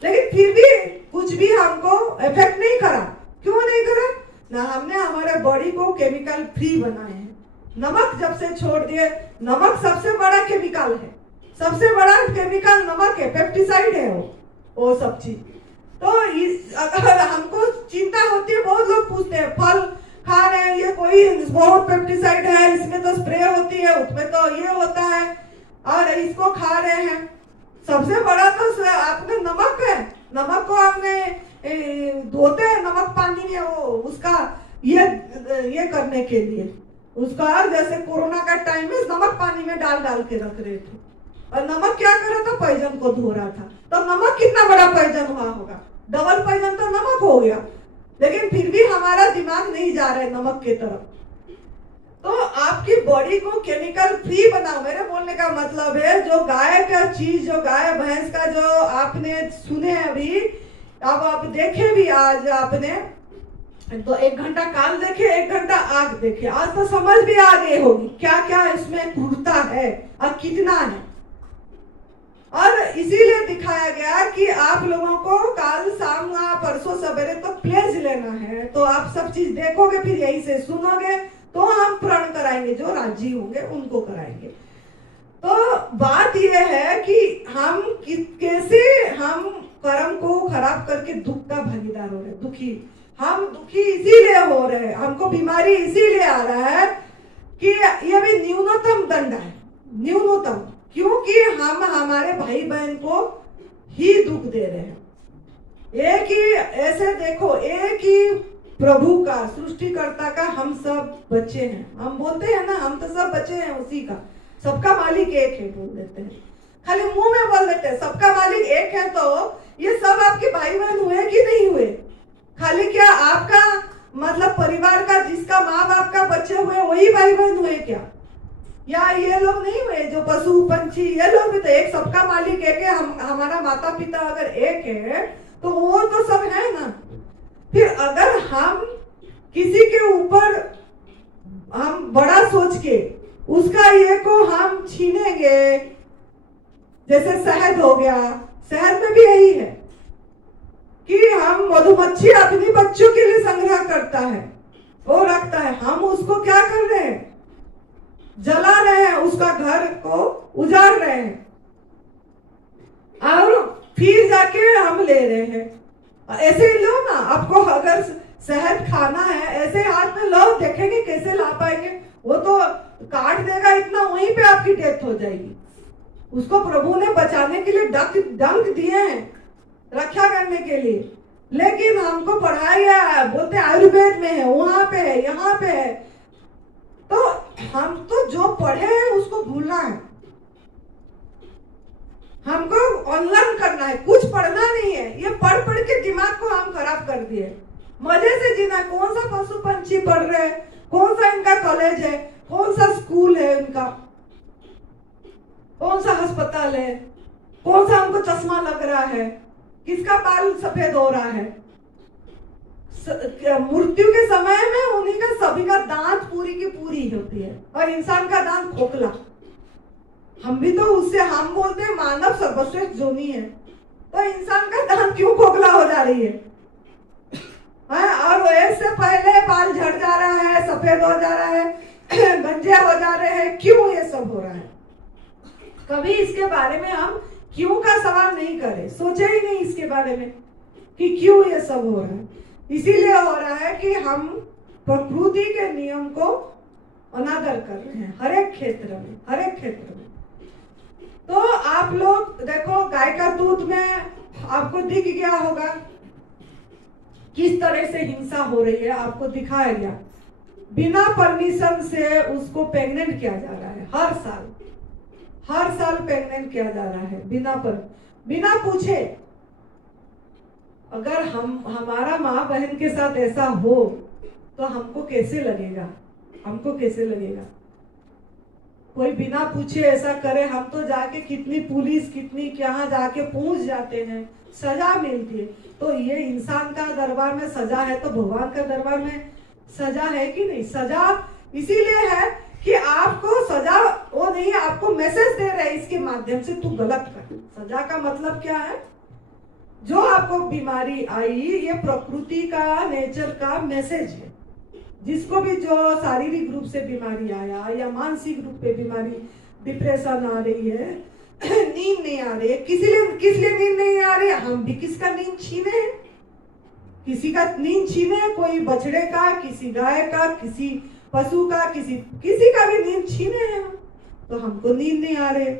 लेकिन फिर भी कुछ भी हमको इफेक्ट नहीं करा। क्यों नहीं करा ना, हमने हमारे बॉडी को केमिकल फ्री बनाए हैं। नमक जब से छोड़ दिए, नमक सबसे बड़ा केमिकल है, सबसे बड़ा केमिकल नमक है, पेस्टिसाइड है वो सब चीज। तो अगर हमको चिंता होती है, बहुत लोग पूछते हैं फल खा रहे हैं, ये कोई बहुत पेस्टिसाइड है, इसमें तो स्प्रे होती है, उसमें तो ये होता है, और इसको खा रहे हैं। सबसे बड़ा तो आपने नमक है, नमक को हमने धोते हैं नमक पानी में, वो उसका ये करने के लिए, उसका जैसे कोरोना का टाइम में नमक पानी में डाल के रख रहे थे, और नमक क्या कर रहा था, पॉइजन को धो रहा था। तो नमक कितना बड़ा पॉइजन हुआ होगा, डबल पॉइजन तो नमक हो गया, लेकिन फिर भी हमारा दिमाग नहीं जा रहा है नमक की तरफ। तो आपकी बॉडी को केमिकल फ्री बनाओ, मेरे बोलने का मतलब है, जो गाय का चीज, जो गाय भैंस का जो आपने सुने अभी, अब आप देखे भी आज आपने, तो 1 घंटा काल देखे, 1 घंटा आग देखे, आज तो समझ भी आ गई होगी क्या क्या इसमें क्रूरता है और कितना है। और इसीलिए दिखाया गया कि आप लोगों को कल शाम परसों सवेरे तो प्लेज लेना है, तो आप सब चीज देखोगे, फिर यही से सुनोगे, तो हम प्रण कराएंगे, जो राजी होंगे उनको कराएंगे। तो बात यह है कि हम कैसे हम कर्म को खराब करके दुख का भागीदार हो रहे, दुखी, हम दुखी इसीलिए हो रहे हैं, हमको बीमारी इसीलिए आ रहा है कि ये भी न्यूनतम दंड है, न्यूनतम, क्योंकि हम हमारे भाई बहन को ही दुख दे रहे हैं। एक ही ऐसे देखो, एक ही प्रभु का, सृष्टिकर्ता का हम सब बच्चे हैं। हम बोलते हैं ना, हम तो सब बच्चे हैं उसी का, सबका मालिक एक है बोल देते हैं, खाली मुंह में बोल देते हैं सबका मालिक एक है। तो ये सब आपके भाई बहन हुए कि नहीं हुए? खाली क्या आपका मतलब परिवार का, जिसका माँ बाप का बच्चे हुए वही भाई बहन हुए क्या? या ये लोग नहीं हुए जो पशु पंछी, ये लोग भी तो एक, सबका मालिक एक है। हमारा माता पिता अगर एक है तो वो तो सब है ना। फिर अगर हम किसी के ऊपर हम बड़ा सोच के उसका ये को हम छीनेंगे, जैसे शहद हो गया, शहद में भी यही है कि हम, मधुमक्खी अपनी बच्चों के लिए संग्रह करता है, वो रखता है, हम उसको क्या कर रहे हैं, जला रहे हैं, उसका घर को उजाड़ रहे हैं, और फिर जाके हम ले रहे हैं। ऐसे लो ना, आपको अगर शहद खाना है, ऐसे हाथ में लो, देखेंगे कैसे ला पाएंगे, वो तो काट देगा इतना, वहीं पे आपकी डेथ हो जाएगी। उसको प्रभु ने बचाने के लिए डंक दिए हैं, रक्षा करने के लिए, लेकिन हमको पढ़ाया, बोलते आयुर्वेद में है, वहां पे है, यहाँ पे है। तो हम तो जो पढ़े हैं उसको भूलना है, हमको अनलर्न करना है, कुछ पढ़ना नहीं है। ये पढ़ पढ़ के दिमाग को हम खराब कर दिए, मजे से जीना। कौन सा पशु पंछी पढ़ रहे हैं, कौन सा इनका कॉलेज है, कौन सा स्कूल है इनका, कौन सा अस्पताल है, कौन सा हमको चश्मा लग रहा है, किसका बाल सफेद हो रहा है, मृत्यु के समय में उन्हीं का सभी का दांत पूरी की पूरी होती है और इंसान का दांत खोखला। हम भी तो उससे हम बोलते हैं मानव सर्वश्रेष्ठ जोनी है, तो इंसान का दांत क्यों खोखला हो जा रही है? और इससे पहले बाल झड़ जा रहा है, सफेद हो जा रहा है, गंजे हो जा रहे हैं, क्यों ये सब हो रहा है? कभी इसके बारे में हम क्यों का सवाल नहीं करे, सोचे ही नहीं इसके बारे में कि क्यों ये सब हो रहा है। इसीलिए हो रहा है कि हम प्रकृति के नियम को अनादर कर रहे हैं हर एक क्षेत्र में, हर एक क्षेत्र में। तो आप लोग देखो, गाय का दूध में आपको दिख गया होगा किस तरह से हिंसा हो रही है, आपको दिखाया गया। बिना परमिशन से उसको प्रेग्नेंट किया जा रहा है, हर साल प्रेग्नेंट किया जा रहा है बिना पूछे। अगर हमारा माँ बहन के साथ ऐसा हो तो हमको कैसे लगेगा? कोई बिना पूछे ऐसा करे, हम तो जाके कितनी पुलिस कितनी क्या जाके पहुंच जाते हैं, सजा मिलती है। तो ये इंसान का दरबार में सजा है, तो भगवान का दरबार में सजा है कि नहीं? सजा इसीलिए है कि आपको सजा वो नहीं, आपको मैसेज दे रहे हैं इसके माध्यम से, तू गलत कर। सजा का मतलब क्या है? जो आपको बीमारी आई, ये प्रकृति का, नेचर का मैसेज है। जिसको भी जो शारीरिक रूप से बीमारी आया या मानसिक रूप पे बीमारी, डिप्रेशन आ रही है, नींद नहीं आ रही है, किस लिए नींद नहीं आ रही है? हम भी किसका नींद छीने हैं, किसी का नींद छीने, कोई बछड़े का, किसी गाय का, किसी पशु का, किसी का भी नींद छीने हैं हम, तो हमको नींद नहीं आ रहे।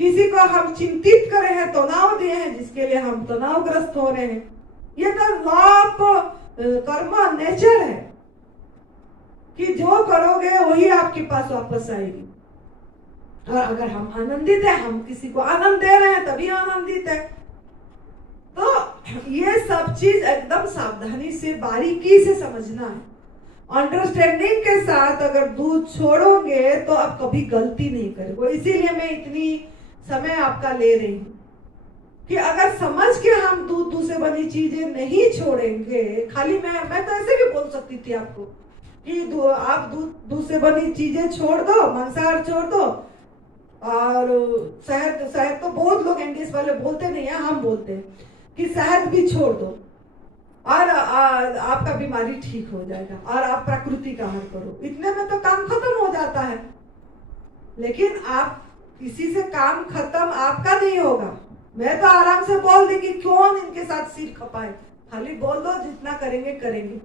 किसी को हम चिंतित करे हैं, तनाव दिए हैं, जिसके लिए हम तनावग्रस्त हो रहे हैं। ये तो लॉ ऑफ कर्म, नेचर है कि जो करोगे वही आपके पास वापस आएगी। और अगर हम आनंदित है, हम किसी को आनंद दे रहे हैं तभी आनंदित है। तो ये सब चीज एकदम सावधानी से, बारीकी से समझना है। अंडरस्टैंडिंग के साथ अगर दूध छोड़ोगे तो आप कभी गलती नहीं करोगे। इसीलिए मैं इतनी समय आपका ले रही हूँ कि अगर समझ के हम दूध से बनी चीजें नहीं छोड़ेंगे, खाली मैं तो ऐसे भी बोल सकती थी आपको कि आप दूध से बनी चीजें छोड़ दो, मांसाहार छोड़ दो, और शहद तो बहुत लोग इंग्लिश वाले बोलते नहीं है, हम बोलते हैं कि शहद भी छोड़ दो और आपका बीमारी ठीक हो जाएगा और आप प्रकृति का आहार करो। इतने में तो काम खत्म हो जाता है। लेकिन आप किसी से काम खत्म आपका नहीं होगा। मैं तो आराम से बोल दी कि क्यों इनके साथ सिर खपाए, खाली बोल दो, जितना करेंगे।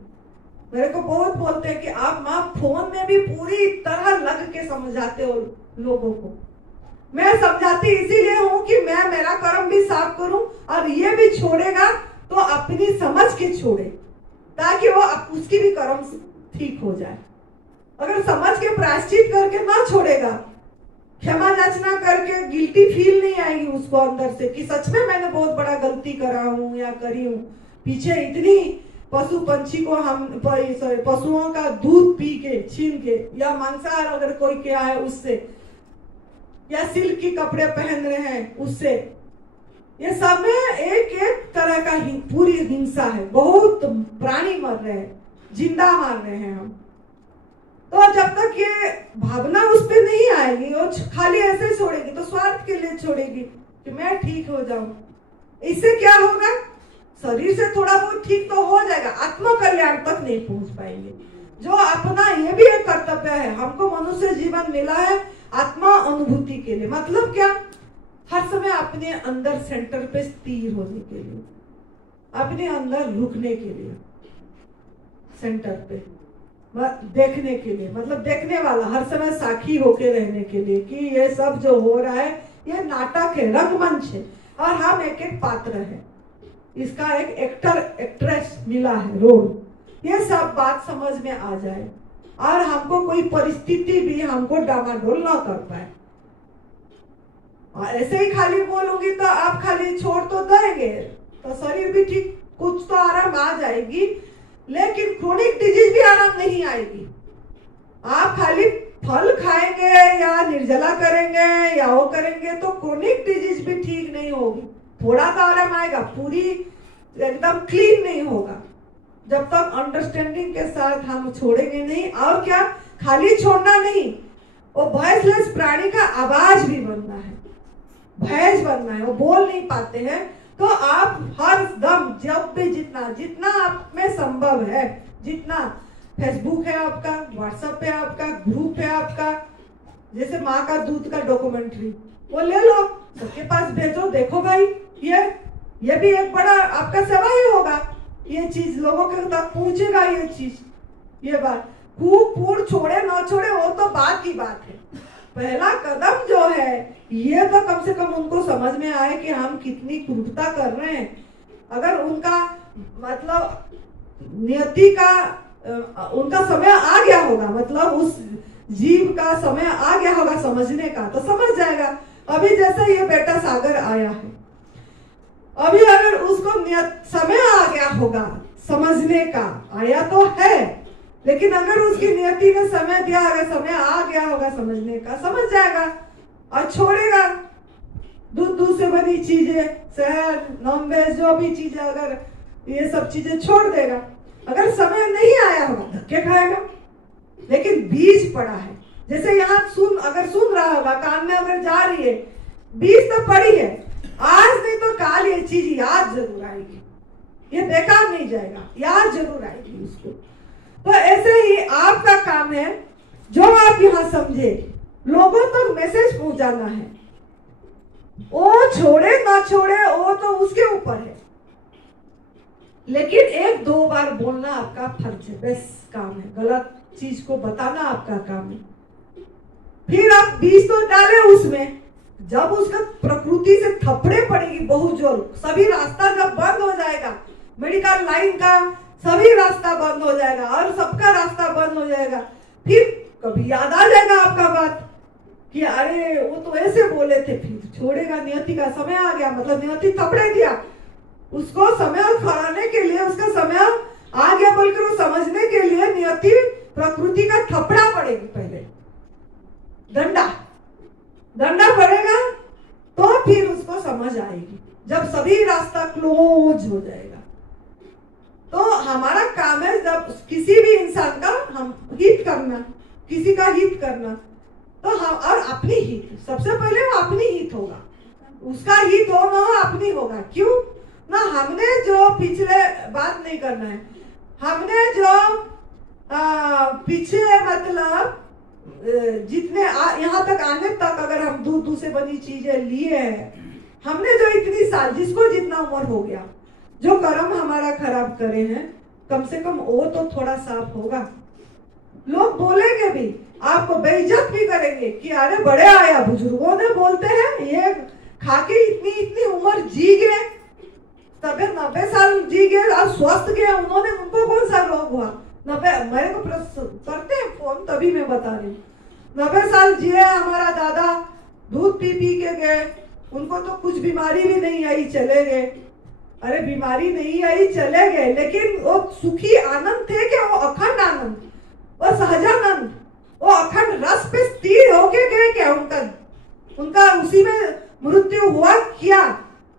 मेरे को बहुत बोलते हैं कि आप माँ फोन में भी पूरी तरह लग के समझाते हो लोगों को। मैं समझाती इसीलिए हूँ कि मैं मेरा कर्म भी साफ करूं, और ये भी छोड़ेगा तो अपनी समझ के छोड़े, ताकि वो उसकी भी कर्म ठीक हो जाए। अगर समझ के प्रायश्चित करके ना छोड़ेगा, क्षमा याचना करके गिल्टी फील नहीं आएगी उसको अंदर से कि सच में मैंने बहुत बड़ा गलती करा हूं या करी हूं, पीछे इतनी पशु पंछी को हम पशुओं का दूध पी के, छीन के, या मांसाहार अगर कोई किया है उससे, या सिल्क के कपड़े पहन रहे हैं उससे, ये सब में एक तरह का पूरी हिंसा है। बहुत प्राणी मर रहे हैं, जिंदा मार रहे हैं हम। तो जब तक ये भावना उस पर नहीं आएगी, वो खाली ऐसे छोड़ेगी तो स्वार्थ के लिए छोड़ेगी कि मैं ठीक हो जाऊं। इससे क्या होगा? शरीर से थोड़ा बहुत ठीक तो हो जाएगा, आत्म कल्याण तक नहीं पहुंच पाएंगे। जो अपना, ये भी एक कर्तव्य है, हमको मनुष्य जीवन मिला है आत्मा अनुभूति के लिए। मतलब क्या? हर समय अपने अंदर सेंटर पे स्थिर होने के लिए, अपने अंदर रुकने के लिए, सेंटर पे देखने के लिए, मतलब देखने वाला, हर समय साक्षी होके रहने के लिए कि ये सब जो हो रहा है ये नाटक है, रंगमंच है, और हम एक पात्र है, इसका एक एक्ट्रेस मिला है रोल। ये सब बात समझ में आ जाए और हमको कोई परिस्थिति भी हमको डामाडोल ना कर पाए। और ऐसे ही खाली बोलूंगी तो आप खाली छोड़ तो देंगे, तो शरीर भी ठीक, कुछ तो आराम आ जाएगी, लेकिन क्रोनिक डिजीज भी आराम नहीं आएगी। आप खाली फल खाएंगे या निर्जला करेंगे या वो करेंगे तो क्रोनिक डिजीज भी ठीक नहीं होगी। थोड़ा तो आराम आएगा, पूरी एकदम क्लीन नहीं होगा। जब तक अंडरस्टैंडिंग के साथ हम छोड़ेंगे नहीं। और क्या, खाली छोड़ना नहीं, वो वॉइसलेस प्राणी का आवाज भी बनना है, भैंस बनना है। वो बोल नहीं पाते हैं, तो आप हर दम जब भी जितना आप में संभव है, जितना फेसबुक है आपका, व्हाट्सएप है आपका, ग्रुप है आपका, जैसे माँ का दूध का डॉक्यूमेंट्री, वो ले लो, सबके पास भेजो। देखो भाई, ये भी एक बड़ा आपका सेवा ही होगा। ये चीज लोगों के तक पहुंचेगा, ये चीज, ये बात। कूड़ छोड़े ना छोड़े वो तो बात की बात है। पहला कदम जो है, ये तो कम से कम उनको समझ में आए कि हम कितनी क्रूरता कर रहे हैं। अगर उनका मतलब नियति का उनका समय आ गया होगा, मतलब उस जीव का समय आ गया होगा समझने का, तो समझ जाएगा। अभी जैसे ये बेटा सागर आया है, अभी अगर उसको समय आ गया होगा समझने का, आया तो है, लेकिन अगर उसकी नियति ने समय दिया, अगर समय आ गया होगा समझने का, समझ जाएगा और छोड़ेगा। दूध से बनी चीजें, शहद, नॉनवेज, जो भी चीजें, अगर ये सब चीजें छोड़ देगा। अगर समय नहीं आया होगा धक्के खाएगा, लेकिन बीज पड़ा है। जैसे यहाँ अगर सुन रहा होगा, कान में अगर जा रही है, बीज तो पड़ी है, आज नहीं तो काल ये चीज याद जरूर आएगी, ये बेकार नहीं जाएगा, याद जरूर आएगी उसको। तो ऐसे ही आपका काम है, जो आप यहाँ समझे, लोगों तक मैसेज पहुंचाना है। वो छोड़े ना छोड़े वो तो उसके ऊपर है, लेकिन 1-2 बार बोलना आपका फर्ज है, बस काम है। गलत चीज को बताना आपका काम है। फिर आप बीज तो डाले उसमें, जब उसका प्रकृति से थपड़े पड़ेगी बहुत जोर, सभी रास्ता जब बंद हो जाएगा, मेडिकल लाइन का सभी रास्ता बंद हो जाएगा और सबका रास्ता बंद हो जाएगा, फिर कभी याद आ जाएगा आपका बात कि अरे वो तो ऐसे बोले थे, फिर छोड़ेगा। नियति का समय आ गया, मतलब नियति थपड़े दिया, उसको समय खड़ाने के लिए उसका समय आ गया बोलकर वो समझने के लिए नियति प्रकृति का थपड़ा पड़ेगी, पहले डंडा पड़ेगा, तो फिर उसको समझ आएगी, जब सभी रास्ता क्लोज हो जाएगा। तो हमारा काम है, जब किसी भी इंसान का हम हित करना, किसी का हित करना, तो हम, और अपनी हित, सबसे पहले वो अपनी हित होगा, उसका हित हो ना हो अपनी होगा। क्यों ना, हमने जो पिछले बात नहीं करना है, हमने जो पीछे मतलब जितने यहाँ तक आने तक अगर हम दूध से बनी चीजें लिए हैं, हमने जो इतनी साल, जिसको जितना उम्र हो गया, जो कर्म हमारा खराब करे हैं, कम से कम वो तो थोड़ा साफ होगा। लोग बोलेंगे भी, आपको बेइज्जत भी करेंगे कि अरे बड़े आया, बुजुर्गों ने बोलते हैं, ये खाके इतनी उम्र जी गए, तबे 90 साल जी गए और स्वस्थ गए, उन्होंने, उनको कौन सा रोग हुआ? 90, मेरे को करते हैं फोन, तभी मैं बता रही हूँ। 90 साल जिए हमारा दादा, दूध पी के गए, उनको तो कुछ बीमारी भी नहीं आई, चले गए। अरे बीमारी नहीं आई, चले गए, लेकिन वो सुखी आनंद थे कि वो अखंड आनंद, वो सहजानंद, वो अखंड रस पे स्थिर होके गए क्या? उनका उसी में मृत्यु हुआ क्या?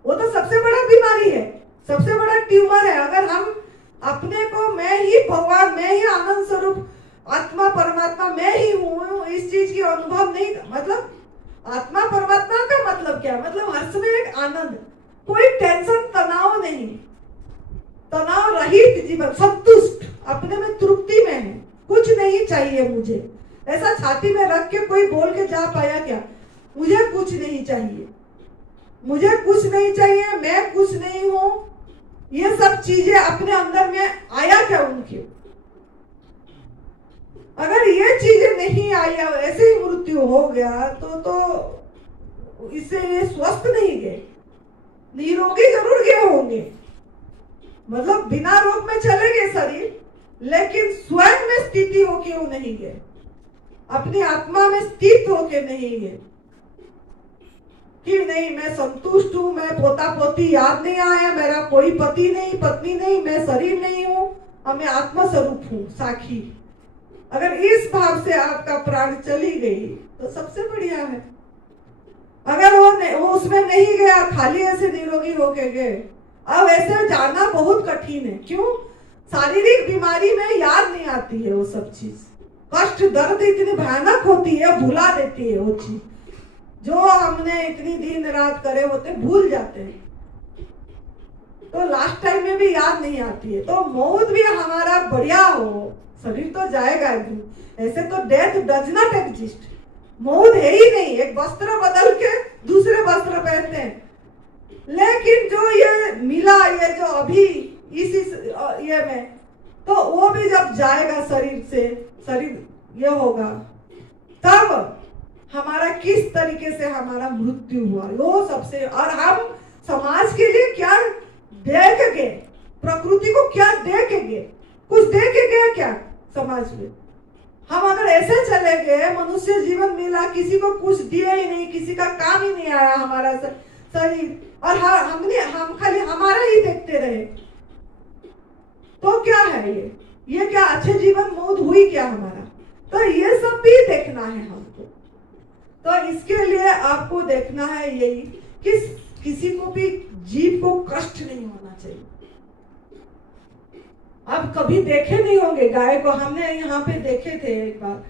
वो तो सबसे बड़ा बीमारी है, सबसे बड़ा ट्यूमर है। अगर हम अपने को मैं ही भगवान, मैं ही आनंद स्वरूप आत्मा परमात्मा मैं ही हूँ, इस चीज की अनुभव नहीं, मतलब आत्मा परमात्मा का मतलब क्या? मतलब हर समय एक आनंद, कोई टेंशन, तनाव नहीं, तनाव रहित जीवन, संतुष्ट, अपने में तृप्ति में है, कुछ नहीं चाहिए मुझे। ऐसा छाती में रख के कोई बोल के जा पाया क्या? मुझे कुछ नहीं चाहिए, मुझे कुछ नहीं चाहिए, मैं कुछ नहीं हूं, ये सब चीजें अपने अंदर में आया क्या उनके? अगर ये चीजें नहीं आई, ऐसे ही मृत्यु हो गया, तो इससे ये स्वस्थ नहीं गए, निरोगी जरूर गए होंगे, मतलब बिना रोग में चले गए शरीर, लेकिन स्वयं में स्थिति हो क्यों नहीं गए, अपनी आत्मा में स्थित होके नहीं गए कि नहीं मैं संतुष्ट हूं, मैं पोता पोती याद नहीं आया, मेरा कोई पति नहीं, पत्नी नहीं, मैं शरीर नहीं हूं, और मैं आत्मा स्वरूप हूं, साखी। अगर इस भाव से आपका प्राण चली गई तो सबसे बढ़िया है। अगर वो उसमें नहीं गया, खाली ऐसे निरोगी होके गए, अब ऐसे जाना बहुत कठिन है। क्यों? शारीरिक बीमारी में याद नहीं आती है वो सब चीज। कष्ट दर्द इतनी भयानक होती है, भुला देती है वो चीज जो हमने इतनी दिन रात करे होते, भूल जाते हैं। तो लास्ट टाइम में भी याद नहीं आती है। तो मौत भी हमारा बढ़िया हो, शरीर तो जाएगा एक दिन, ऐसे तो डेथ डज नॉट एग्जिस्ट, मौत है ही नहीं। एक वस्त्र बदल के दूसरे वस्त्र पहनते हैं, लेकिन जो ये मिला, ये जो अभी इस ये में, तो वो भी जब जाएगा शरीर से, शरीर ये होगा, तब हमारा किस तरीके से हमारा मृत्यु हुआ वो सबसे। और हम समाज के लिए क्या देंगे, प्रकृति को क्या देंगे, कुछ देंगे क्या समाज में? हम अगर ऐसे चले गए, मनुष्य जीवन मिला, किसी को कुछ दिया ही नहीं, किसी का काम ही नहीं आया हमारा शरीर, और हम खाली हमारा ही देखते रहे, तो क्या है ये क्या अच्छे जीवन मौत हुई क्या हमारा? तो ये सब भी देखना है हमको। तो इसके लिए आपको देखना है यही कि किसी को भी जीव को कष्ट नहीं होना चाहिए। आप कभी देखे नहीं होंगे गाय को, हमने यहाँ पे देखे थे एक बार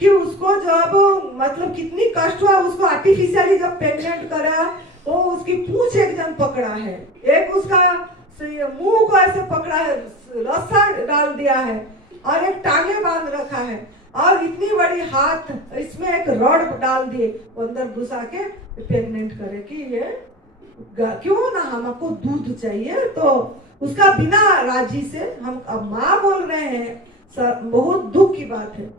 कि उसको जब मतलब कितनी कष्ट हुआ, उसको आर्टिफिशियली जब प्रेग्नेंट करा, वो उसकी पूंछ एकदम पकड़ा है, एक उसका मुंह को ऐसे पकड़ा है, रस्सा डाल दिया है, और एक टांगे बांध रखा है, और इतनी बड़ी हाथ इसमें एक रॉड डाल दिए, अंदर घुसा के प्रेग्नेंट करे कि ये क्यों ना, हमको दूध चाहिए। तो उसका बिना राजी से हम अब माँ बोल रहे हैं, बहुत दुख की बात है,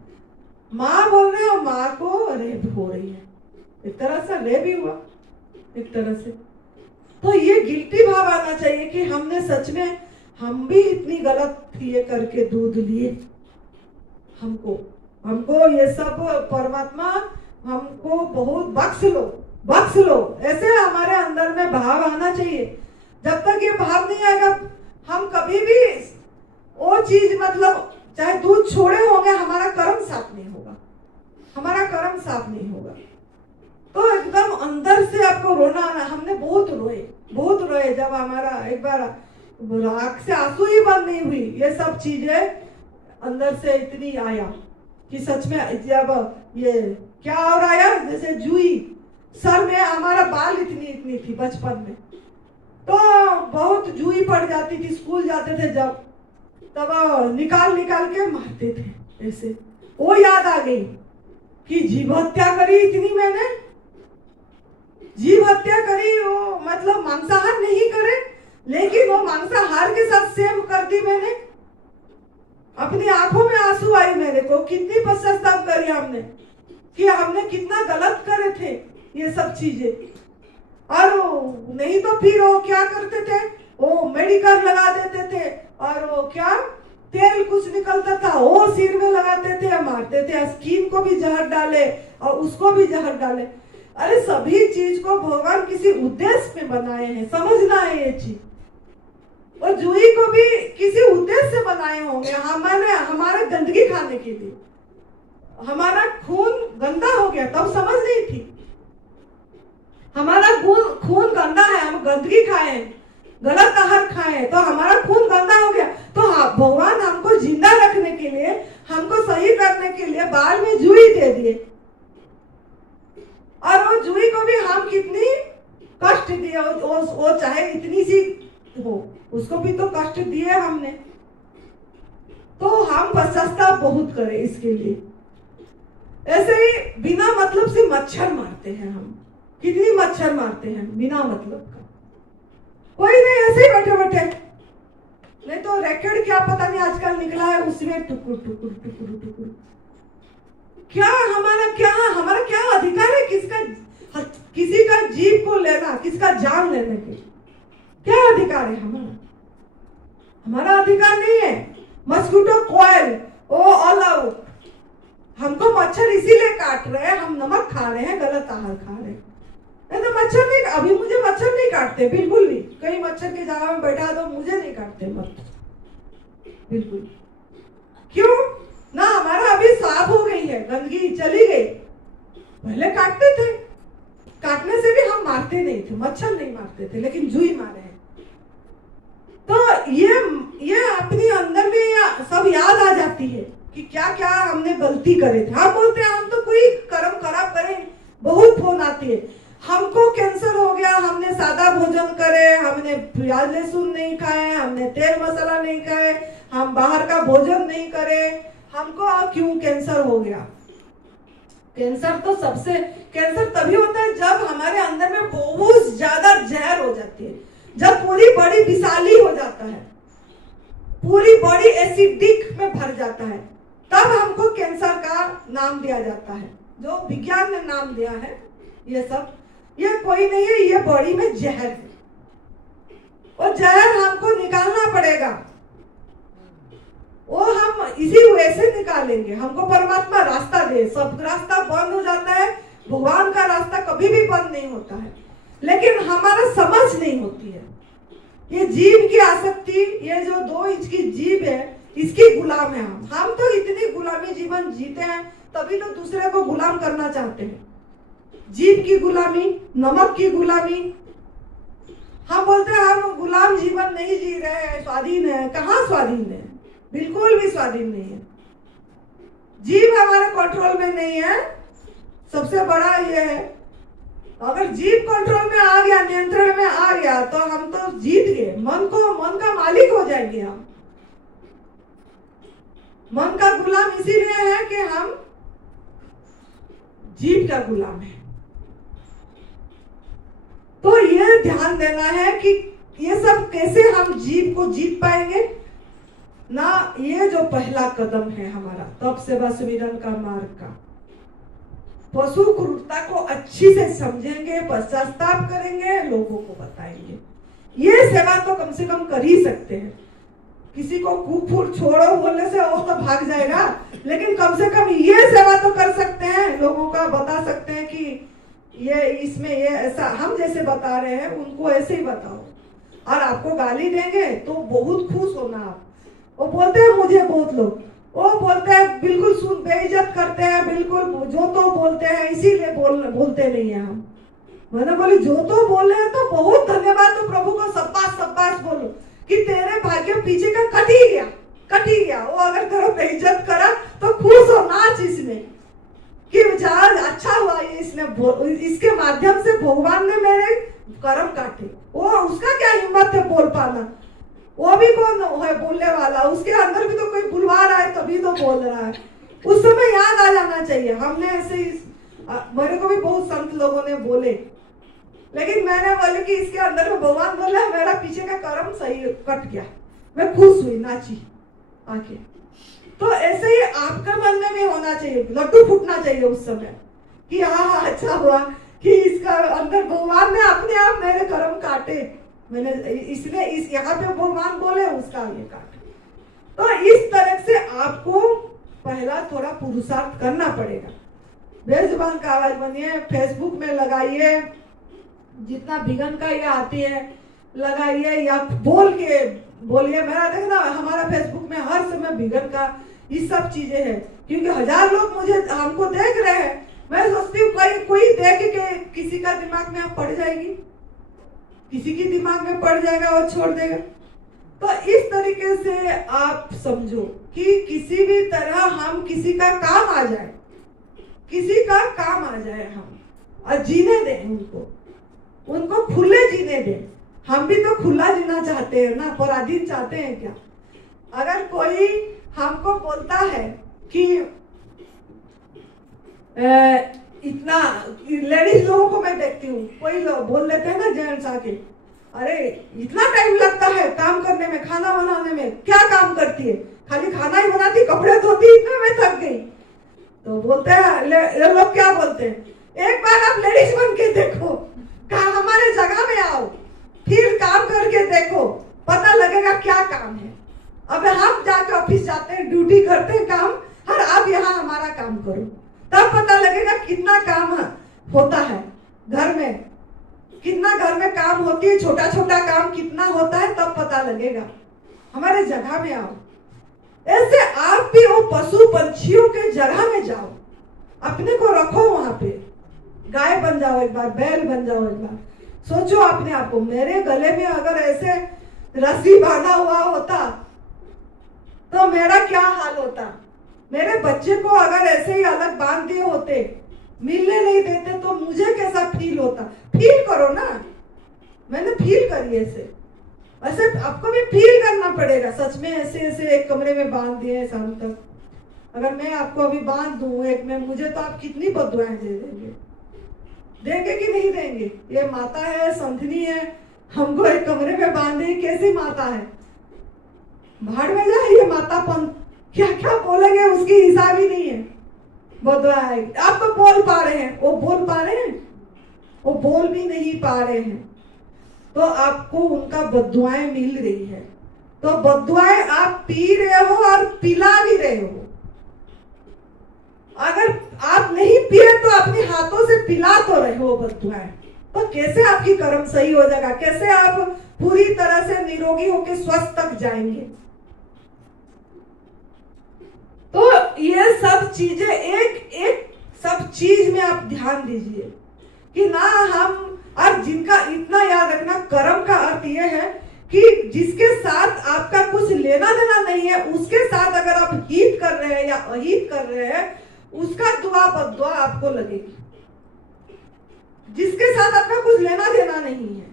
माँ बोल रहे हैं और माँ को रेप हो रही है, एक तरह से रेप ही हुआ एक तरह से। तो ये गिल्टी भाव आना चाहिए कि हमने सच में, हम भी इतनी गलत ये करके दूध लिए, हमको ये सब परमात्मा हमको बहुत बख्श लो, ऐसे हमारे अंदर में भाव आना चाहिए। जब तक ये भाव नहीं आएगा, हम कभी भी वो चीज, मतलब चाहे दूध छोड़े होंगे, हमारा कर्म साफ नहीं होगा, तो एकदम अंदर से आपको रोना आना। हमने बहुत रोए जब हमारा एक बार आँख से आंसू ही बंद नहीं हुई, ये सब चीजें अंदर से इतनी आया कि सच में जब ये क्या और आया, जैसे जुई सर में, हमारा बाल इतनी थी बचपन में, तो बहुत जुई पड़ जाती थी, स्कूल जाते थे जब, तब निकाल के मारते थे ऐसे। वो याद आ गई कि जीव हत्या करी इतनी मैंने, जीव हत्या करी, वो मतलब मांसाहार नहीं करे, लेकिन वो मांसाहार के साथ सेम कर दी मैंने। अपनी आंखों में आंसू आई मेरे को, कितनी पश्चाताप करी हमने कि हमने कितना गलत करे थे ये सब चीजें। और नहीं तो फिर वो क्या करते थे, वो मेडिकल लगा देते थे, और वो क्या तेल कुछ निकलता था वो सिर में लगाते थे, मारते थे, स्किन को भी जहर डाले और उसको भी जहर डाले। अरे सभी चीज को भगवान किसी उद्देश्य में बनाए हैं, समझना है ये चीज। और जुई को भी किसी उद्देश्य से बनाए होंगे, हमारे गंदगी खाने के लिए। हमारा खून गंदा हो गया तब समझ नहीं थी, हमारा खून गंदा है, हम गंदगी खाए, गलत आहार खाए, तो हमारा खून गंदा हो गया। तो भगवान हमको जिंदा रखने के लिए, हमको सही करने के लिए बाल में जुई दे दिए, और वो जुई को भी हम कितनी कष्ट दिए, वो चाहे इतनी सी हो, उसको भी तो कष्ट दिए हमने। तो हम पश्चाताप बहुत करें इसके लिए। ऐसे ही बिना मतलब से मच्छर मारते हैं हम, कितनी मच्छर मारते हैं बिना मतलब का, कोई नहीं, ऐसे ही बैठे बैठे, नहीं तो रैकेट क्या पता नहीं आजकल निकला है, उसमें टुकुर टुकुर टुकुर टुकुर। क्या हमारा क्या अधिकार है किसी का जीव को लेना, किसका जान लेने के? क्या अधिकार है हमारा अधिकार नहीं है। मस्कीटो कॉइल ओ ऑल आउट, हमको मच्छर इसीलिए काट रहे हैं, हम नमक खा रहे हैं, गलत आहार खा रहे हैं। नहीं तो मच्छर नहीं, अभी मुझे मच्छर नहीं काटते बिल्कुल भी, कहीं मच्छर की जगह में बैठा दो, मुझे नहीं काटते मच्छर बिल्कुल। क्यों ना, हमारा अभी साफ हो गई है, गंदगी चली गई। पहले काटते थे, काटने से भी हम मारते नहीं थे, मच्छर नहीं मारते थे, लेकिन जुई मारे हैं। तो ये ये अपने अंदर में सब याद आ जाती है कि क्या क्या हमने गलती करे थे। हम बोलते हैं हम तो कोई कर्म खराब करें, बहुत फोन आती है। हमको कैंसर हो गया, हमने सादा भोजन करे, हमने प्याज लहसुन नहीं खाए, हमने तेल मसाला नहीं खाए, हम बाहर का भोजन नहीं करे, हमको क्यों कैंसर हो गया। कैंसर तभी होता है जब हमारे अंदर में बहुत ज्यादा जहर हो जाती है, जब पूरी बॉडी विषाली हो जाता है, पूरी बॉडी एसिडिक में भर जाता है, तब हमको कैंसर का नाम दिया जाता है, जो विज्ञान ने नाम दिया है। ये कोई नहीं है, ये बॉडी में जहर है और जहर हमको निकालना पड़ेगा। वो हम इसी वैसे निकालेंगे, हमको परमात्मा रास्ता दे। सब रास्ता बंद हो जाता है, भगवान का रास्ता कभी भी बंद नहीं होता है, लेकिन हमारा समझ नहीं होती है। ये जीव की आसक्ति, ये जो 2 इंच की जीव है, इसकी गुलाम है हम तो इतनी गुलामी जीवन जीते हैं, तभी तो दूसरे को गुलाम करना चाहते हैं। जीव की गुलामी, नमक की गुलामी। हम बोलते हैं हम गुलाम जीवन नहीं जी रहे हैं, स्वाधीन है। कहाँ स्वाधीन है? बिल्कुल भी स्वाधीन नहीं है। जीव हमारे कंट्रोल में नहीं है। सबसे बड़ा ये है, अगर जीव कंट्रोल में आ गया, नियंत्रण में आ गया, तो हम तो जीत गए। मन का मालिक हो जाएंगे हम। मन का गुलाम इसीलिए है कि हम जीव का गुलाम है। तो ये ध्यान देना है कि ये सब कैसे हम जीव को जीत पाएंगे ना। ये जो पहला कदम है हमारा तप सेवा सुमिरन का मार्ग का, पशु क्रूरता को अच्छी से समझेंगे, पश्चाताप करेंगे, लोगों को बताएंगे। ये सेवा तो कम से कम कर ही सकते हैं। किसी को कुफुर छोड़ो बोलने से वो तो भाग जाएगा, लेकिन कम से कम ये सेवा तो कर सकते हैं। लोगों का बता सकते हैं कि ये इसमें ये ऐसा, हम जैसे बता रहे हैं उनको ऐसे ही बताओ। और आपको गाली देंगे तो बहुत खुश होना आप। वो बोलते हैं मुझे बहुत लोग, वो बोलते हैं बिल्कुल सुन बेइज्जत करते हैं, बिल्कुल जो तो बोलते हैं, इसीलिए बोलते नहीं है हम। मैंने बोली जो तो बोल रहे हैं तो बहुत धन्यवाद, तो प्रभु को शाबाश बोलो कि तेरे भाग्य पीछे का कट ही गया। वो अगर तेरा बेइज्जत करा तो खुश हो, नाच इसमें कि अच्छा हुआ, ये इसके माध्यम से भगवान ने मेरे कर्म काटे। वो उसका क्या हिम्मत है बोल पाना। वो भी कौन है बोलने वाला, उसके अंदर भी तो कोई बुलवा रहा है तभी तो बोल रहा है। उस समय याद आ जाना चाहिए। हमने ऐसे मेरे को भी बहुत संत लोगों ने बोले, लेकिन मैंने बोले कि इसके अंदर में भगवान बोला मेरा पीछे का कर्म सही कट गया, मैं खुश हुई, नाची आके। तो ऐसे ही आपका मन में भी होना चाहिए, लड्डू फूटना चाहिए उस समय कि हाँ अच्छा हुआ कि इसका अंदर भगवान ने अपने आप मेरे कर्म काटे, मैंने इसलिए इस यहाँ पे भगवान बोले उसका ये काटे। तो इस तरह से आपको पहला थोड़ा पुरुषार्थ करना पड़ेगा। बेजुबान का आवाज बनिए, फेसबुक में लगाइए, जितना विगन का ये आती है लगाइए, या बोल के बोलिए। मेरा देखना हमारा फेसबुक में हर समय विगन का ये सब चीजें हैं, क्योंकि 1000 लोग हमको देख रहे हैं। मैं सोचती हूँ कोई देख के किसी का दिमाग में पड़ जाएगी, किसी की दिमाग में पड़ जाएगा और छोड़ देगा। तो इस तरीके से आप समझो कि किसी भी तरह हम किसी का काम आ जाए, हम और जीने दें उनको खुले जीने दें। हम भी तो खुला जीना चाहते हैं ना, पराधीन चाहते हैं क्या? अगर कोई हमको बोलता है कि इतना, लेडीज लोगों को मैं देखती हूँ, कोई लोग बोल देते हैं ना जेंट्स आके, अरे इतना टाइम लगता है काम करने में, खाना बनाने में, क्या काम करती है? खाली खाना ही बनाती, कपड़े धोती, इतने में थक गई। तो बोलते हैं लोग, क्या बोलते हैं, एक बार आप लेडीज बन के देखो, कहा हमारे जगह में आओ, फिर काम करके देखो, पता लगेगा क्या काम है। अब हम जाके ऑफिस जाते हैं, ड्यूटी करते हैं काम, और आप यहाँ हमारा काम करो, तब पता लगेगा कितना काम होता है घर में, कितना घर में काम होती है, छोटा छोटा काम कितना होता है, तब पता लगेगा। हमारे जगह में आओ। ऐसे आप भी वो पशु पंछियों के जगह में जाओ, अपने को रखो वहां पे, गाय बन जाओ एक बार, बैल बन जाओ एक बार। सोचो अपने आप को, मेरे गले में अगर ऐसे रस्सी बांधा हुआ होता तो मेरा क्या हाल होता। मेरे बच्चे को अगर ऐसे ही अलग बांध दिए होते, मिलने नहीं देते, तो मुझे कैसा फील होता। फील करो ना, मैंने फील करी ऐसे आपको भी फील करना पड़ेगा। सच में ऐसे ऐसे एक कमरे में बांध दिए शाम तक। अगर मैं आपको अभी बांध दूं एक में, मुझे तो आप कितनी बददुआएं दे देंगे, देंगे कि नहीं देंगे। ये माता है, संधनी है, हमको एक कमरे में बांधे, कैसी माता है। भाड़ में जाए ये मातापन, क्या क्या बोलेंगे उसकी हिसाब ही नहीं है। बददुआएं आप तो बोल पा रहे हैं, वो बोल पा रहे हैं, वो बोल भी नहीं पा रहे हैं, तो आपको उनका बददुआएं मिल रही है। तो बददुआएं आप पी रहे हो और पिला भी रहे हो। अगर आप नहीं पिए तो अपने हाथों से पिला तो रहे हो बददुआएं, तो कैसे आपकी कर्म सही हो जाएगा, कैसे आप पूरी तरह से निरोगी होकर स्वस्थ तक जाएंगे। तो ये सब चीजें एक एक सब चीज में आप ध्यान दीजिए कि ना हम, और जिनका इतना याद रखना, कर्म का अर्थ यह है कि जिसके साथ आपका कुछ लेना देना नहीं है, उसके साथ अगर आप हित कर रहे हैं या अहित कर रहे हैं, उसका दुआ बद्दुआ आपको लगेगी। जिसके साथ आपका कुछ लेना देना नहीं है,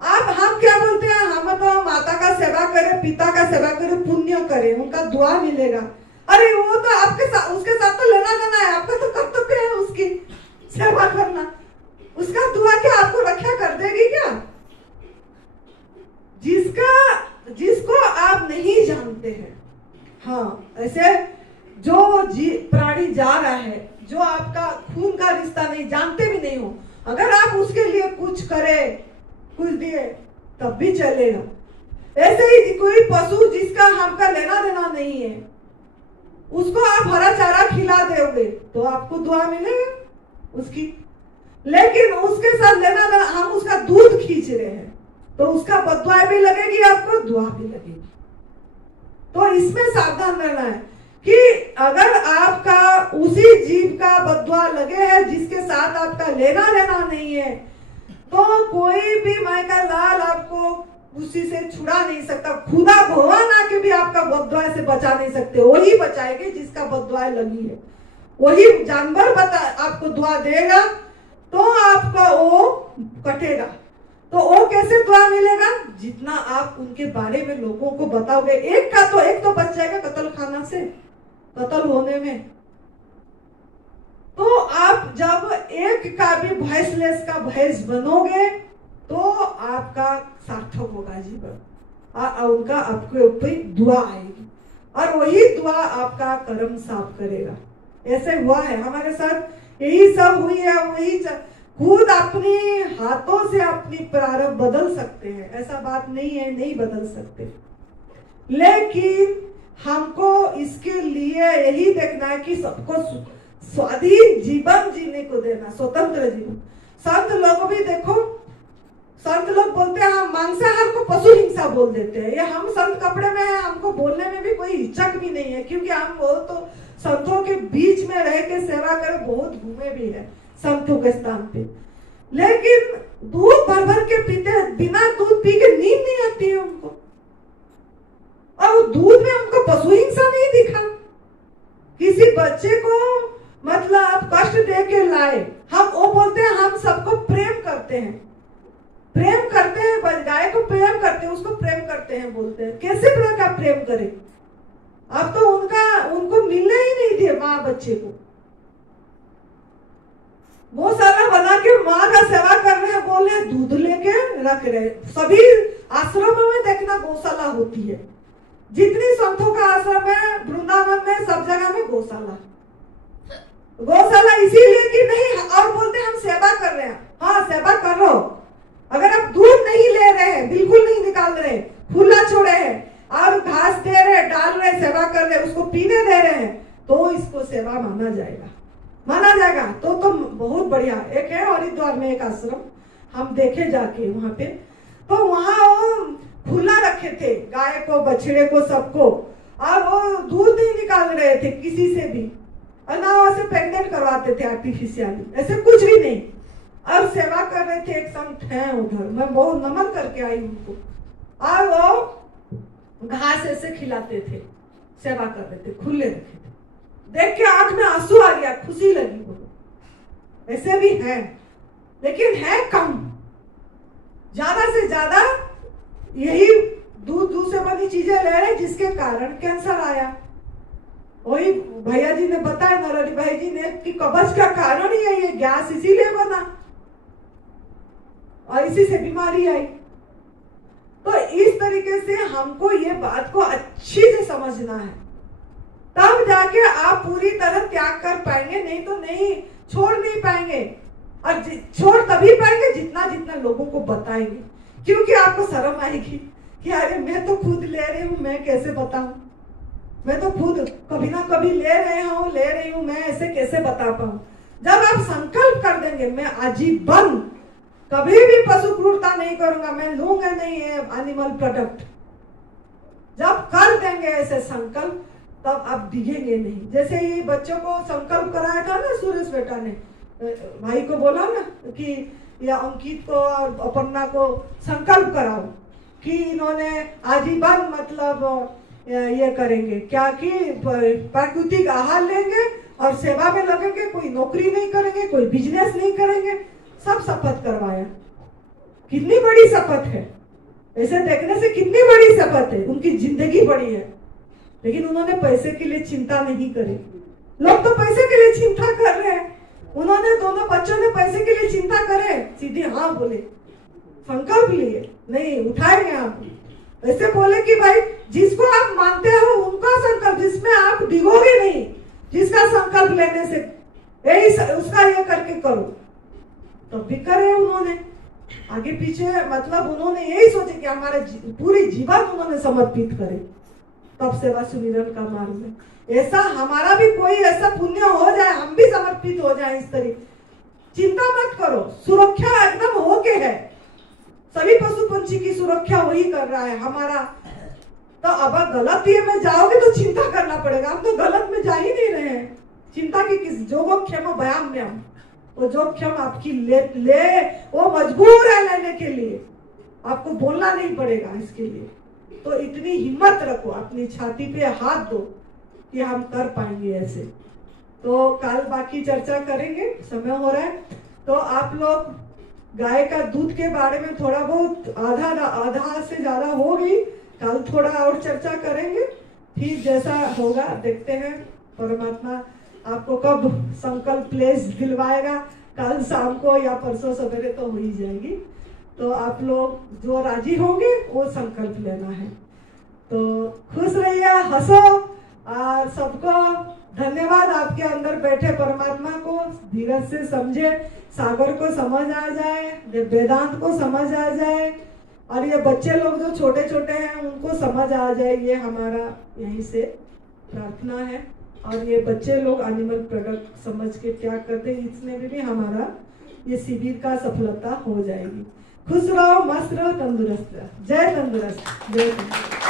हम क्या बोलते हैं, हम तो माता का सेवा करें, पिता का सेवा करें, पुण्य करें, उनका दुआ मिलेगा। अरे वो तो आपके साथ, उसके साथ तो लेना देना है, आपका तो कर्तव्य है उसकी सेवा करना। उसका दुआ क्या आपको रक्षा कर देगी क्या। जिसको आप नहीं जानते हैं, हाँ, ऐसे जो प्राणी जा रहा है, जो आपका खून का रिश्ता नहीं, जानते भी नहीं हो, अगर आप उसके लिए कुछ करें, कुछ दिए, तब भी चलेगा। ऐसे ही कोई पशु जिसका हमका लेना देना नहीं है, उसको आप हरा चारा खिला दोगे तो आपको दुआ मिलेगा उसकी। लेकिन उसके साथ लेना देना, हम उसका दूध खींच रहे हैं, तो उसका बद्दुआ भी लगेगी, आपको दुआ भी लगेगी। तो इसमें सावधान रहना है कि अगर आपका उसी जीव का बद्दुआ लगे है जिसके साथ आपका लेना देना नहीं है, तो कोई भी माई का लाल आपको उसी से छुड़ा नहीं सकता। खुदा भगवान आके भी आपका बद्दुआ से बचा नहीं सकते, वही बचाएंगे जिसका बद्दुआ लगी है। वही जानवर आपको दुआ देगा तो आपका वो कटेगा। तो वो कैसे दुआ मिलेगा, जितना आप उनके बारे में लोगों को बताओगे। एक तो बच जाएगा कत्ल खाना से, कत्ल होने में। तो आप जब एक का भी भैंसलेस का भैंस बनोगे तो आपका सार्थक होगा जीवन, उनका आपके ऊपर दुआ आएगी और वही दुआ आपका कर्म साफ करेगा। ऐसे हुआ है हमारे साथ, यही सब हुई है। वही खुद अपने हाथों से अपनी प्रारब्ध बदल सकते हैं, ऐसा बात नहीं है नहीं बदल सकते, लेकिन हमको इसके लिए यही देखना है कि सबको स्वाधीन जीवन जीने को देना, स्वतंत्र जीवन। संत लोग भी देखो, संत लोग बोलते हैं हम मांसाहार को पशु हिंसा बोल देते हैं। ये हम संत कपड़े में है, हमको बोलने में भी कोई हिचक भी नहीं है, क्योंकि हम बहुत तो संतों के बीच में रह के सेवा कर बहुत घूमे भी है संतों के स्थान पे। लेकिन दूध भर भर के पीते, बिना दूध पी के नींद नहीं आती है उनको, और दूध में हमको पशु हिंसा नहीं दिखा। किसी बच्चे को मतलब कष्ट दे के लाए, हम वो बोलते हैं हम सबको प्रेम करते हैं, प्रेम करते हैं, गाय को प्रेम करते हैं, उसको प्रेम करते हैं बोलते हैं। कैसे प्रकार प्रेम करें, अब तो उनको मिलने ही नहीं दिए माँ बच्चे को। गौशाला बना के माँ का सेवा कर रहे हैं, बोल रहे दूध लेके रख रहे। सभी आश्रमों में देखना गौशाला होती है, जितनी संतों का आश्रम है वृंदावन में, सब जगह में गौशाला। गौशाला इसीलिए कि नहीं, और बोलते हम सेवा कर रहे हैं। हाँ, सेवा कर रहे हो, अगर आप दूध नहीं ले रहे हैं, बिल्कुल नहीं निकाल रहे, खुला छोड़े हैं और घास दे रहे, डाल रहे, सेवा कर रहे, उसको पीने दे रहे हैं, तो इसको सेवा माना जाएगा। तो बहुत बढ़िया। एक है हरिद्वार में एक आश्रम, हम देखे जाके वहां पे, तो वहां वो खुला रखे थे गाय को, बछड़े को, सबको, और वो दूध नहीं निकाल रहे थे किसी से भी, और ना वैसे प्रेग्नेंट करवाते थे आर्टिफिशियली, ऐसे कुछ भी नहीं, और सेवा कर रहे थे। एक संत हैं उधर, मैं बहुत नमन करके आई उनको, और वो घास ऐसे खिलाते थे, सेवा कर रहे थे, खुले रखे थे। देख के आंख में आंसू आ गया, खुशी लगी। बोलो ऐसे भी है, लेकिन है कम। ज्यादा से ज्यादा यही दूध से बनी चीजें ले रहे, जिसके कारण कैंसर आया। वही भैया जी ने बताया, नरहरि भाई जी ने, कि कब्ज का कारण ही है ये गैस, इसीलिए बना और इसी से बीमारी आई। तो इस तरीके से हमको ये बात को अच्छी से समझना है, तब जाके आप पूरी तरह त्याग कर पाएंगे, नहीं तो नहीं, छोड़ नहीं पाएंगे। और छोड़ तभी पाएंगे जितना जितना लोगों को बताएंगे, क्योंकि आपको शर्म आएगी कि अरे मैं तो खुद ले रही हूँ, मैं कैसे बताऊं, मैं तो खुद कभी ना कभी ले रही हूँ, मैं ऐसे कैसे बता पाऊं। जब आप संकल्प कर देंगे, मैं आजीवन कभी भी पशु क्रूरता नहीं करूंगा, मैं लूंगा नहीं है एनिमल प्रोडक्ट, जब कर देंगे ऐसे संकल्प, तब आप डिगेंगे नहीं। जैसे ये बच्चों को संकल्प कराया था ना, सुरेश बेटा ने भाई को बोला ना कि या अंकित को और अपर्णा को संकल्प कराओ कि इन्होंने आजीवन मतलब ये करेंगे क्या कि प्राकृतिक आहार लेंगे और सेवा में लगेंगे, कोई नौकरी नहीं करेंगे, कोई बिजनेस नहीं करेंगे, सब शपथ करवाया। कितनी बड़ी शपथ है, ऐसे देखने से कितनी बड़ी शपथ है, उनकी जिंदगी बड़ी है। लेकिन उन्होंने पैसे के लिए चिंता नहीं करी। लोग तो पैसे के लिए चिंता कर रहे हैं, उन्होंने, दोनों बच्चों ने पैसे के लिए चिंता करे, सीधे हाँ बोले, संकल्प लिए, नहीं उठाएंगे आप। ऐसे बोले कि भाई जिसको आप मानते हो उनका संकल्प, जिसमें आप डिगोगे नहीं, जिसका संकल्प लेने से यही उसका ये करके करो, तो भी करे उन्होंने। आगे पीछे मतलब उन्होंने यही सोचे कि हमारे पूरी जीवन उन्होंने समर्पित करे, तब सेवा सुमिरन का मार्ग में। ऐसा हमारा भी कोई ऐसा पुण्य हो जाए, हम भी समर्पित हो जाए इस तरीके। चिंता मत करो, सुरक्षा एकदम होके है, सभी पशु पंछी की सुरक्षा वही कर रहा है हमारा। तो अब गलत ये में जाओगे तो चिंता करना पड़ेगा। हम तो गलत में जा ही नहीं रहे हैं, चिंता की किस जोगक्षेम भयाम में हम, वो जोगक्षेम आपकी ले वो मजबूर है लेने के लिए, आपको बोलना नहीं पड़ेगा इसके लिए। तो इतनी हिम्मत रखो, अपनी छाती पे हाथ दो कि हम कर पाएंगे ऐसे। तो कल बाकी चर्चा करेंगे, समय हो रहा है। तो आप लोग गाय का दूध के बारे में थोड़ा बहुत आधा से ज्यादा हो गई, कल थोड़ा और चर्चा करेंगे, फिर जैसा होगा देखते हैं। परमात्मा आपको कब संकल्प प्लेस दिलवाएगा, कल शाम को या परसों सवेरे तो हो ही जाएगी। तो आप लोग जो राजी होंगे वो संकल्प लेना है। तो खुश रहिए, हंसो, और सबको धन्यवाद। आपके अंदर बैठे परमात्मा को धीरज से समझे, सागर को समझ आ जाए, वेदांत को समझ आ जाए, और ये बच्चे लोग जो छोटे छोटे हैं उनको समझ आ जाए, ये हमारा यहीं से प्रार्थना है। और ये बच्चे लोग एनिमल प्रोडक्ट समझ के क्या करते हैं, इसमें भी हमारा ये शिविर का सफलता हो जाएगी। खुश रहो, मस्त रहो, तंदुरुस्त रहो। जय तंदुरुस्त, जय तंदुरुस्त।